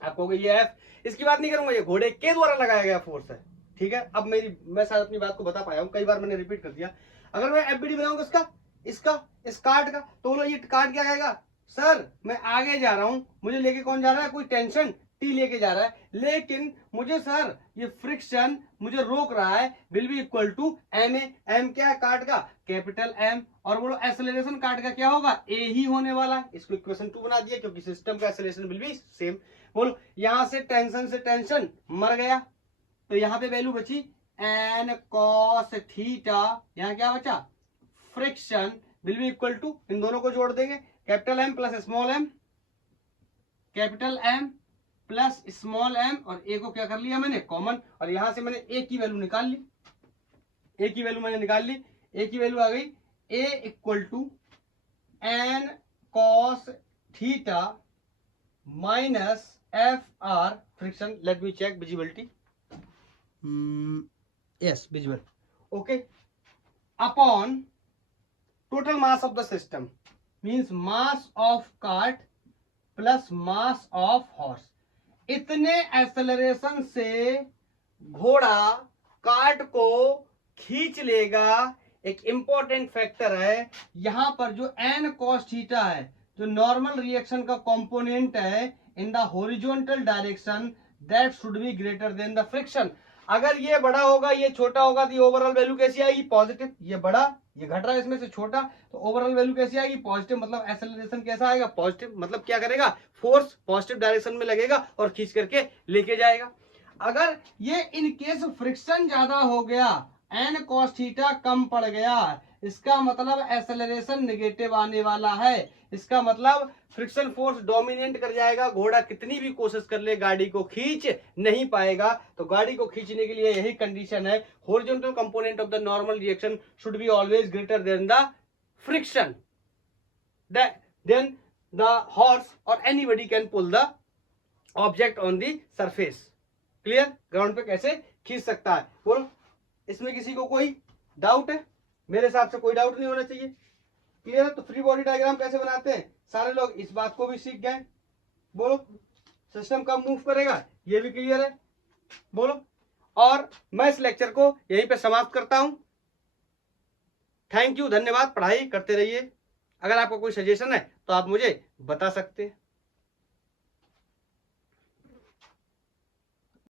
आप कहोगे ये एफ, इसकी बात नहीं करूंगा, ये घोड़े के द्वारा लगाया गया फोर्स है। ठीक है? अब मैं शायद अपनी बात को बता पाया हूं, कई बार मैंने रिपीट कर दिया। अगर मैं एफबीडी बनाऊंगा इसका इस कार्ड का, तो बोलो ये कार्ड क्या कहेगा? सर मैं आगे जा रहा हूं, मुझे लेके कौन जा रहा है? कोई टेंशन टी लेके जा रहा है, लेकिन मुझे सर ये फ्रिक्शन मुझे रोक रहा है, will be equal to M A. M क्या है? कार्ड का कैपिटल एम। और बोलो एक्सेलरेशन कार्ड का क्या होगा? ए ही होने वाला है। इसको इक्वेशन 2 बना दिया, क्योंकि सिस्टम का एक्सेलरेशन विल बी सेम। बोलो यहां से टेंशन मर गया, तो यहां पे वैल्यू बची एन कॉस थीटा। यहां क्या बचा? Friction will be equal to, इन दोनों को जोड़ देंगे, capital M plus small M, capital M plus small M, और ए को क्या कर लिया मैंने? कॉमन। और यहां से मैंने ए की वैल्यू निकाल ली, ए की वैल्यू मैंने निकाल ली। ए की वैल्यू आ गई A equal to N cos theta minus F R friction. Let me check visibility. yes, visible. Okay, upon total mass of the system means mass of cart plus mass of horse. इतने एक्सेलरेशन से घोड़ा कार्ट को खींच लेगा। एक इंपॉर्टेंट फैक्टर है यहां पर, जो एन कॉस थीटा है, जो नॉर्मल रिएक्शन का कंपोनेंट है in the horizontal direction, that should be greater than the friction. अगर ये बड़ा होगा ये छोटा होगा तो ओवरऑल वैल्यू कैसी आएगी? पॉजिटिव। ये बड़ा, ये घट रहा है इसमें से छोटा, तो ओवरऑल वैल्यू कैसी आएगी? पॉजिटिव। मतलब एक्सेलरेशन कैसा आएगा? पॉजिटिव। मतलब क्या करेगा? फोर्स पॉजिटिव डायरेक्शन में लगेगा और खींच करके लेके जाएगा। अगर ये इन केस फ्रिक्शन ज्यादा हो गया, एन कॉस थीटा कम पड़ गया, इसका मतलब एक्सेलरेशन नेगेटिव आने वाला है। इसका मतलब फ्रिक्शन फोर्स डोमिनेट कर जाएगा, घोड़ा कितनी भी कोशिश कर ले गाड़ी को खींच नहीं पाएगा। तो गाड़ी को खींचने के लिए यही कंडीशन है, horizontal component of the normal reaction should be always greater than the friction, then the horse और anybody can pull the object on the surface. Clear? Ground पे कैसे खींच सकता है? बोलो इसमें किसी को कोई डाउट है? मेरे हिसाब से कोई डाउट नहीं होना चाहिए। क्लियर है? तो फ्री बॉडी डायग्राम कैसे बनाते हैं सारे लोग इस बात को भी सीख गए। बोलो सिस्टम कब मूव करेगा ये भी क्लियर है। बोलो, और मैं इस लेक्चर को यहीं पे समाप्त करता हूं। थैंक यू, धन्यवाद। पढ़ाई करते रहिए। अगर आपका कोई सजेशन है तो आप मुझे बता सकते हैं।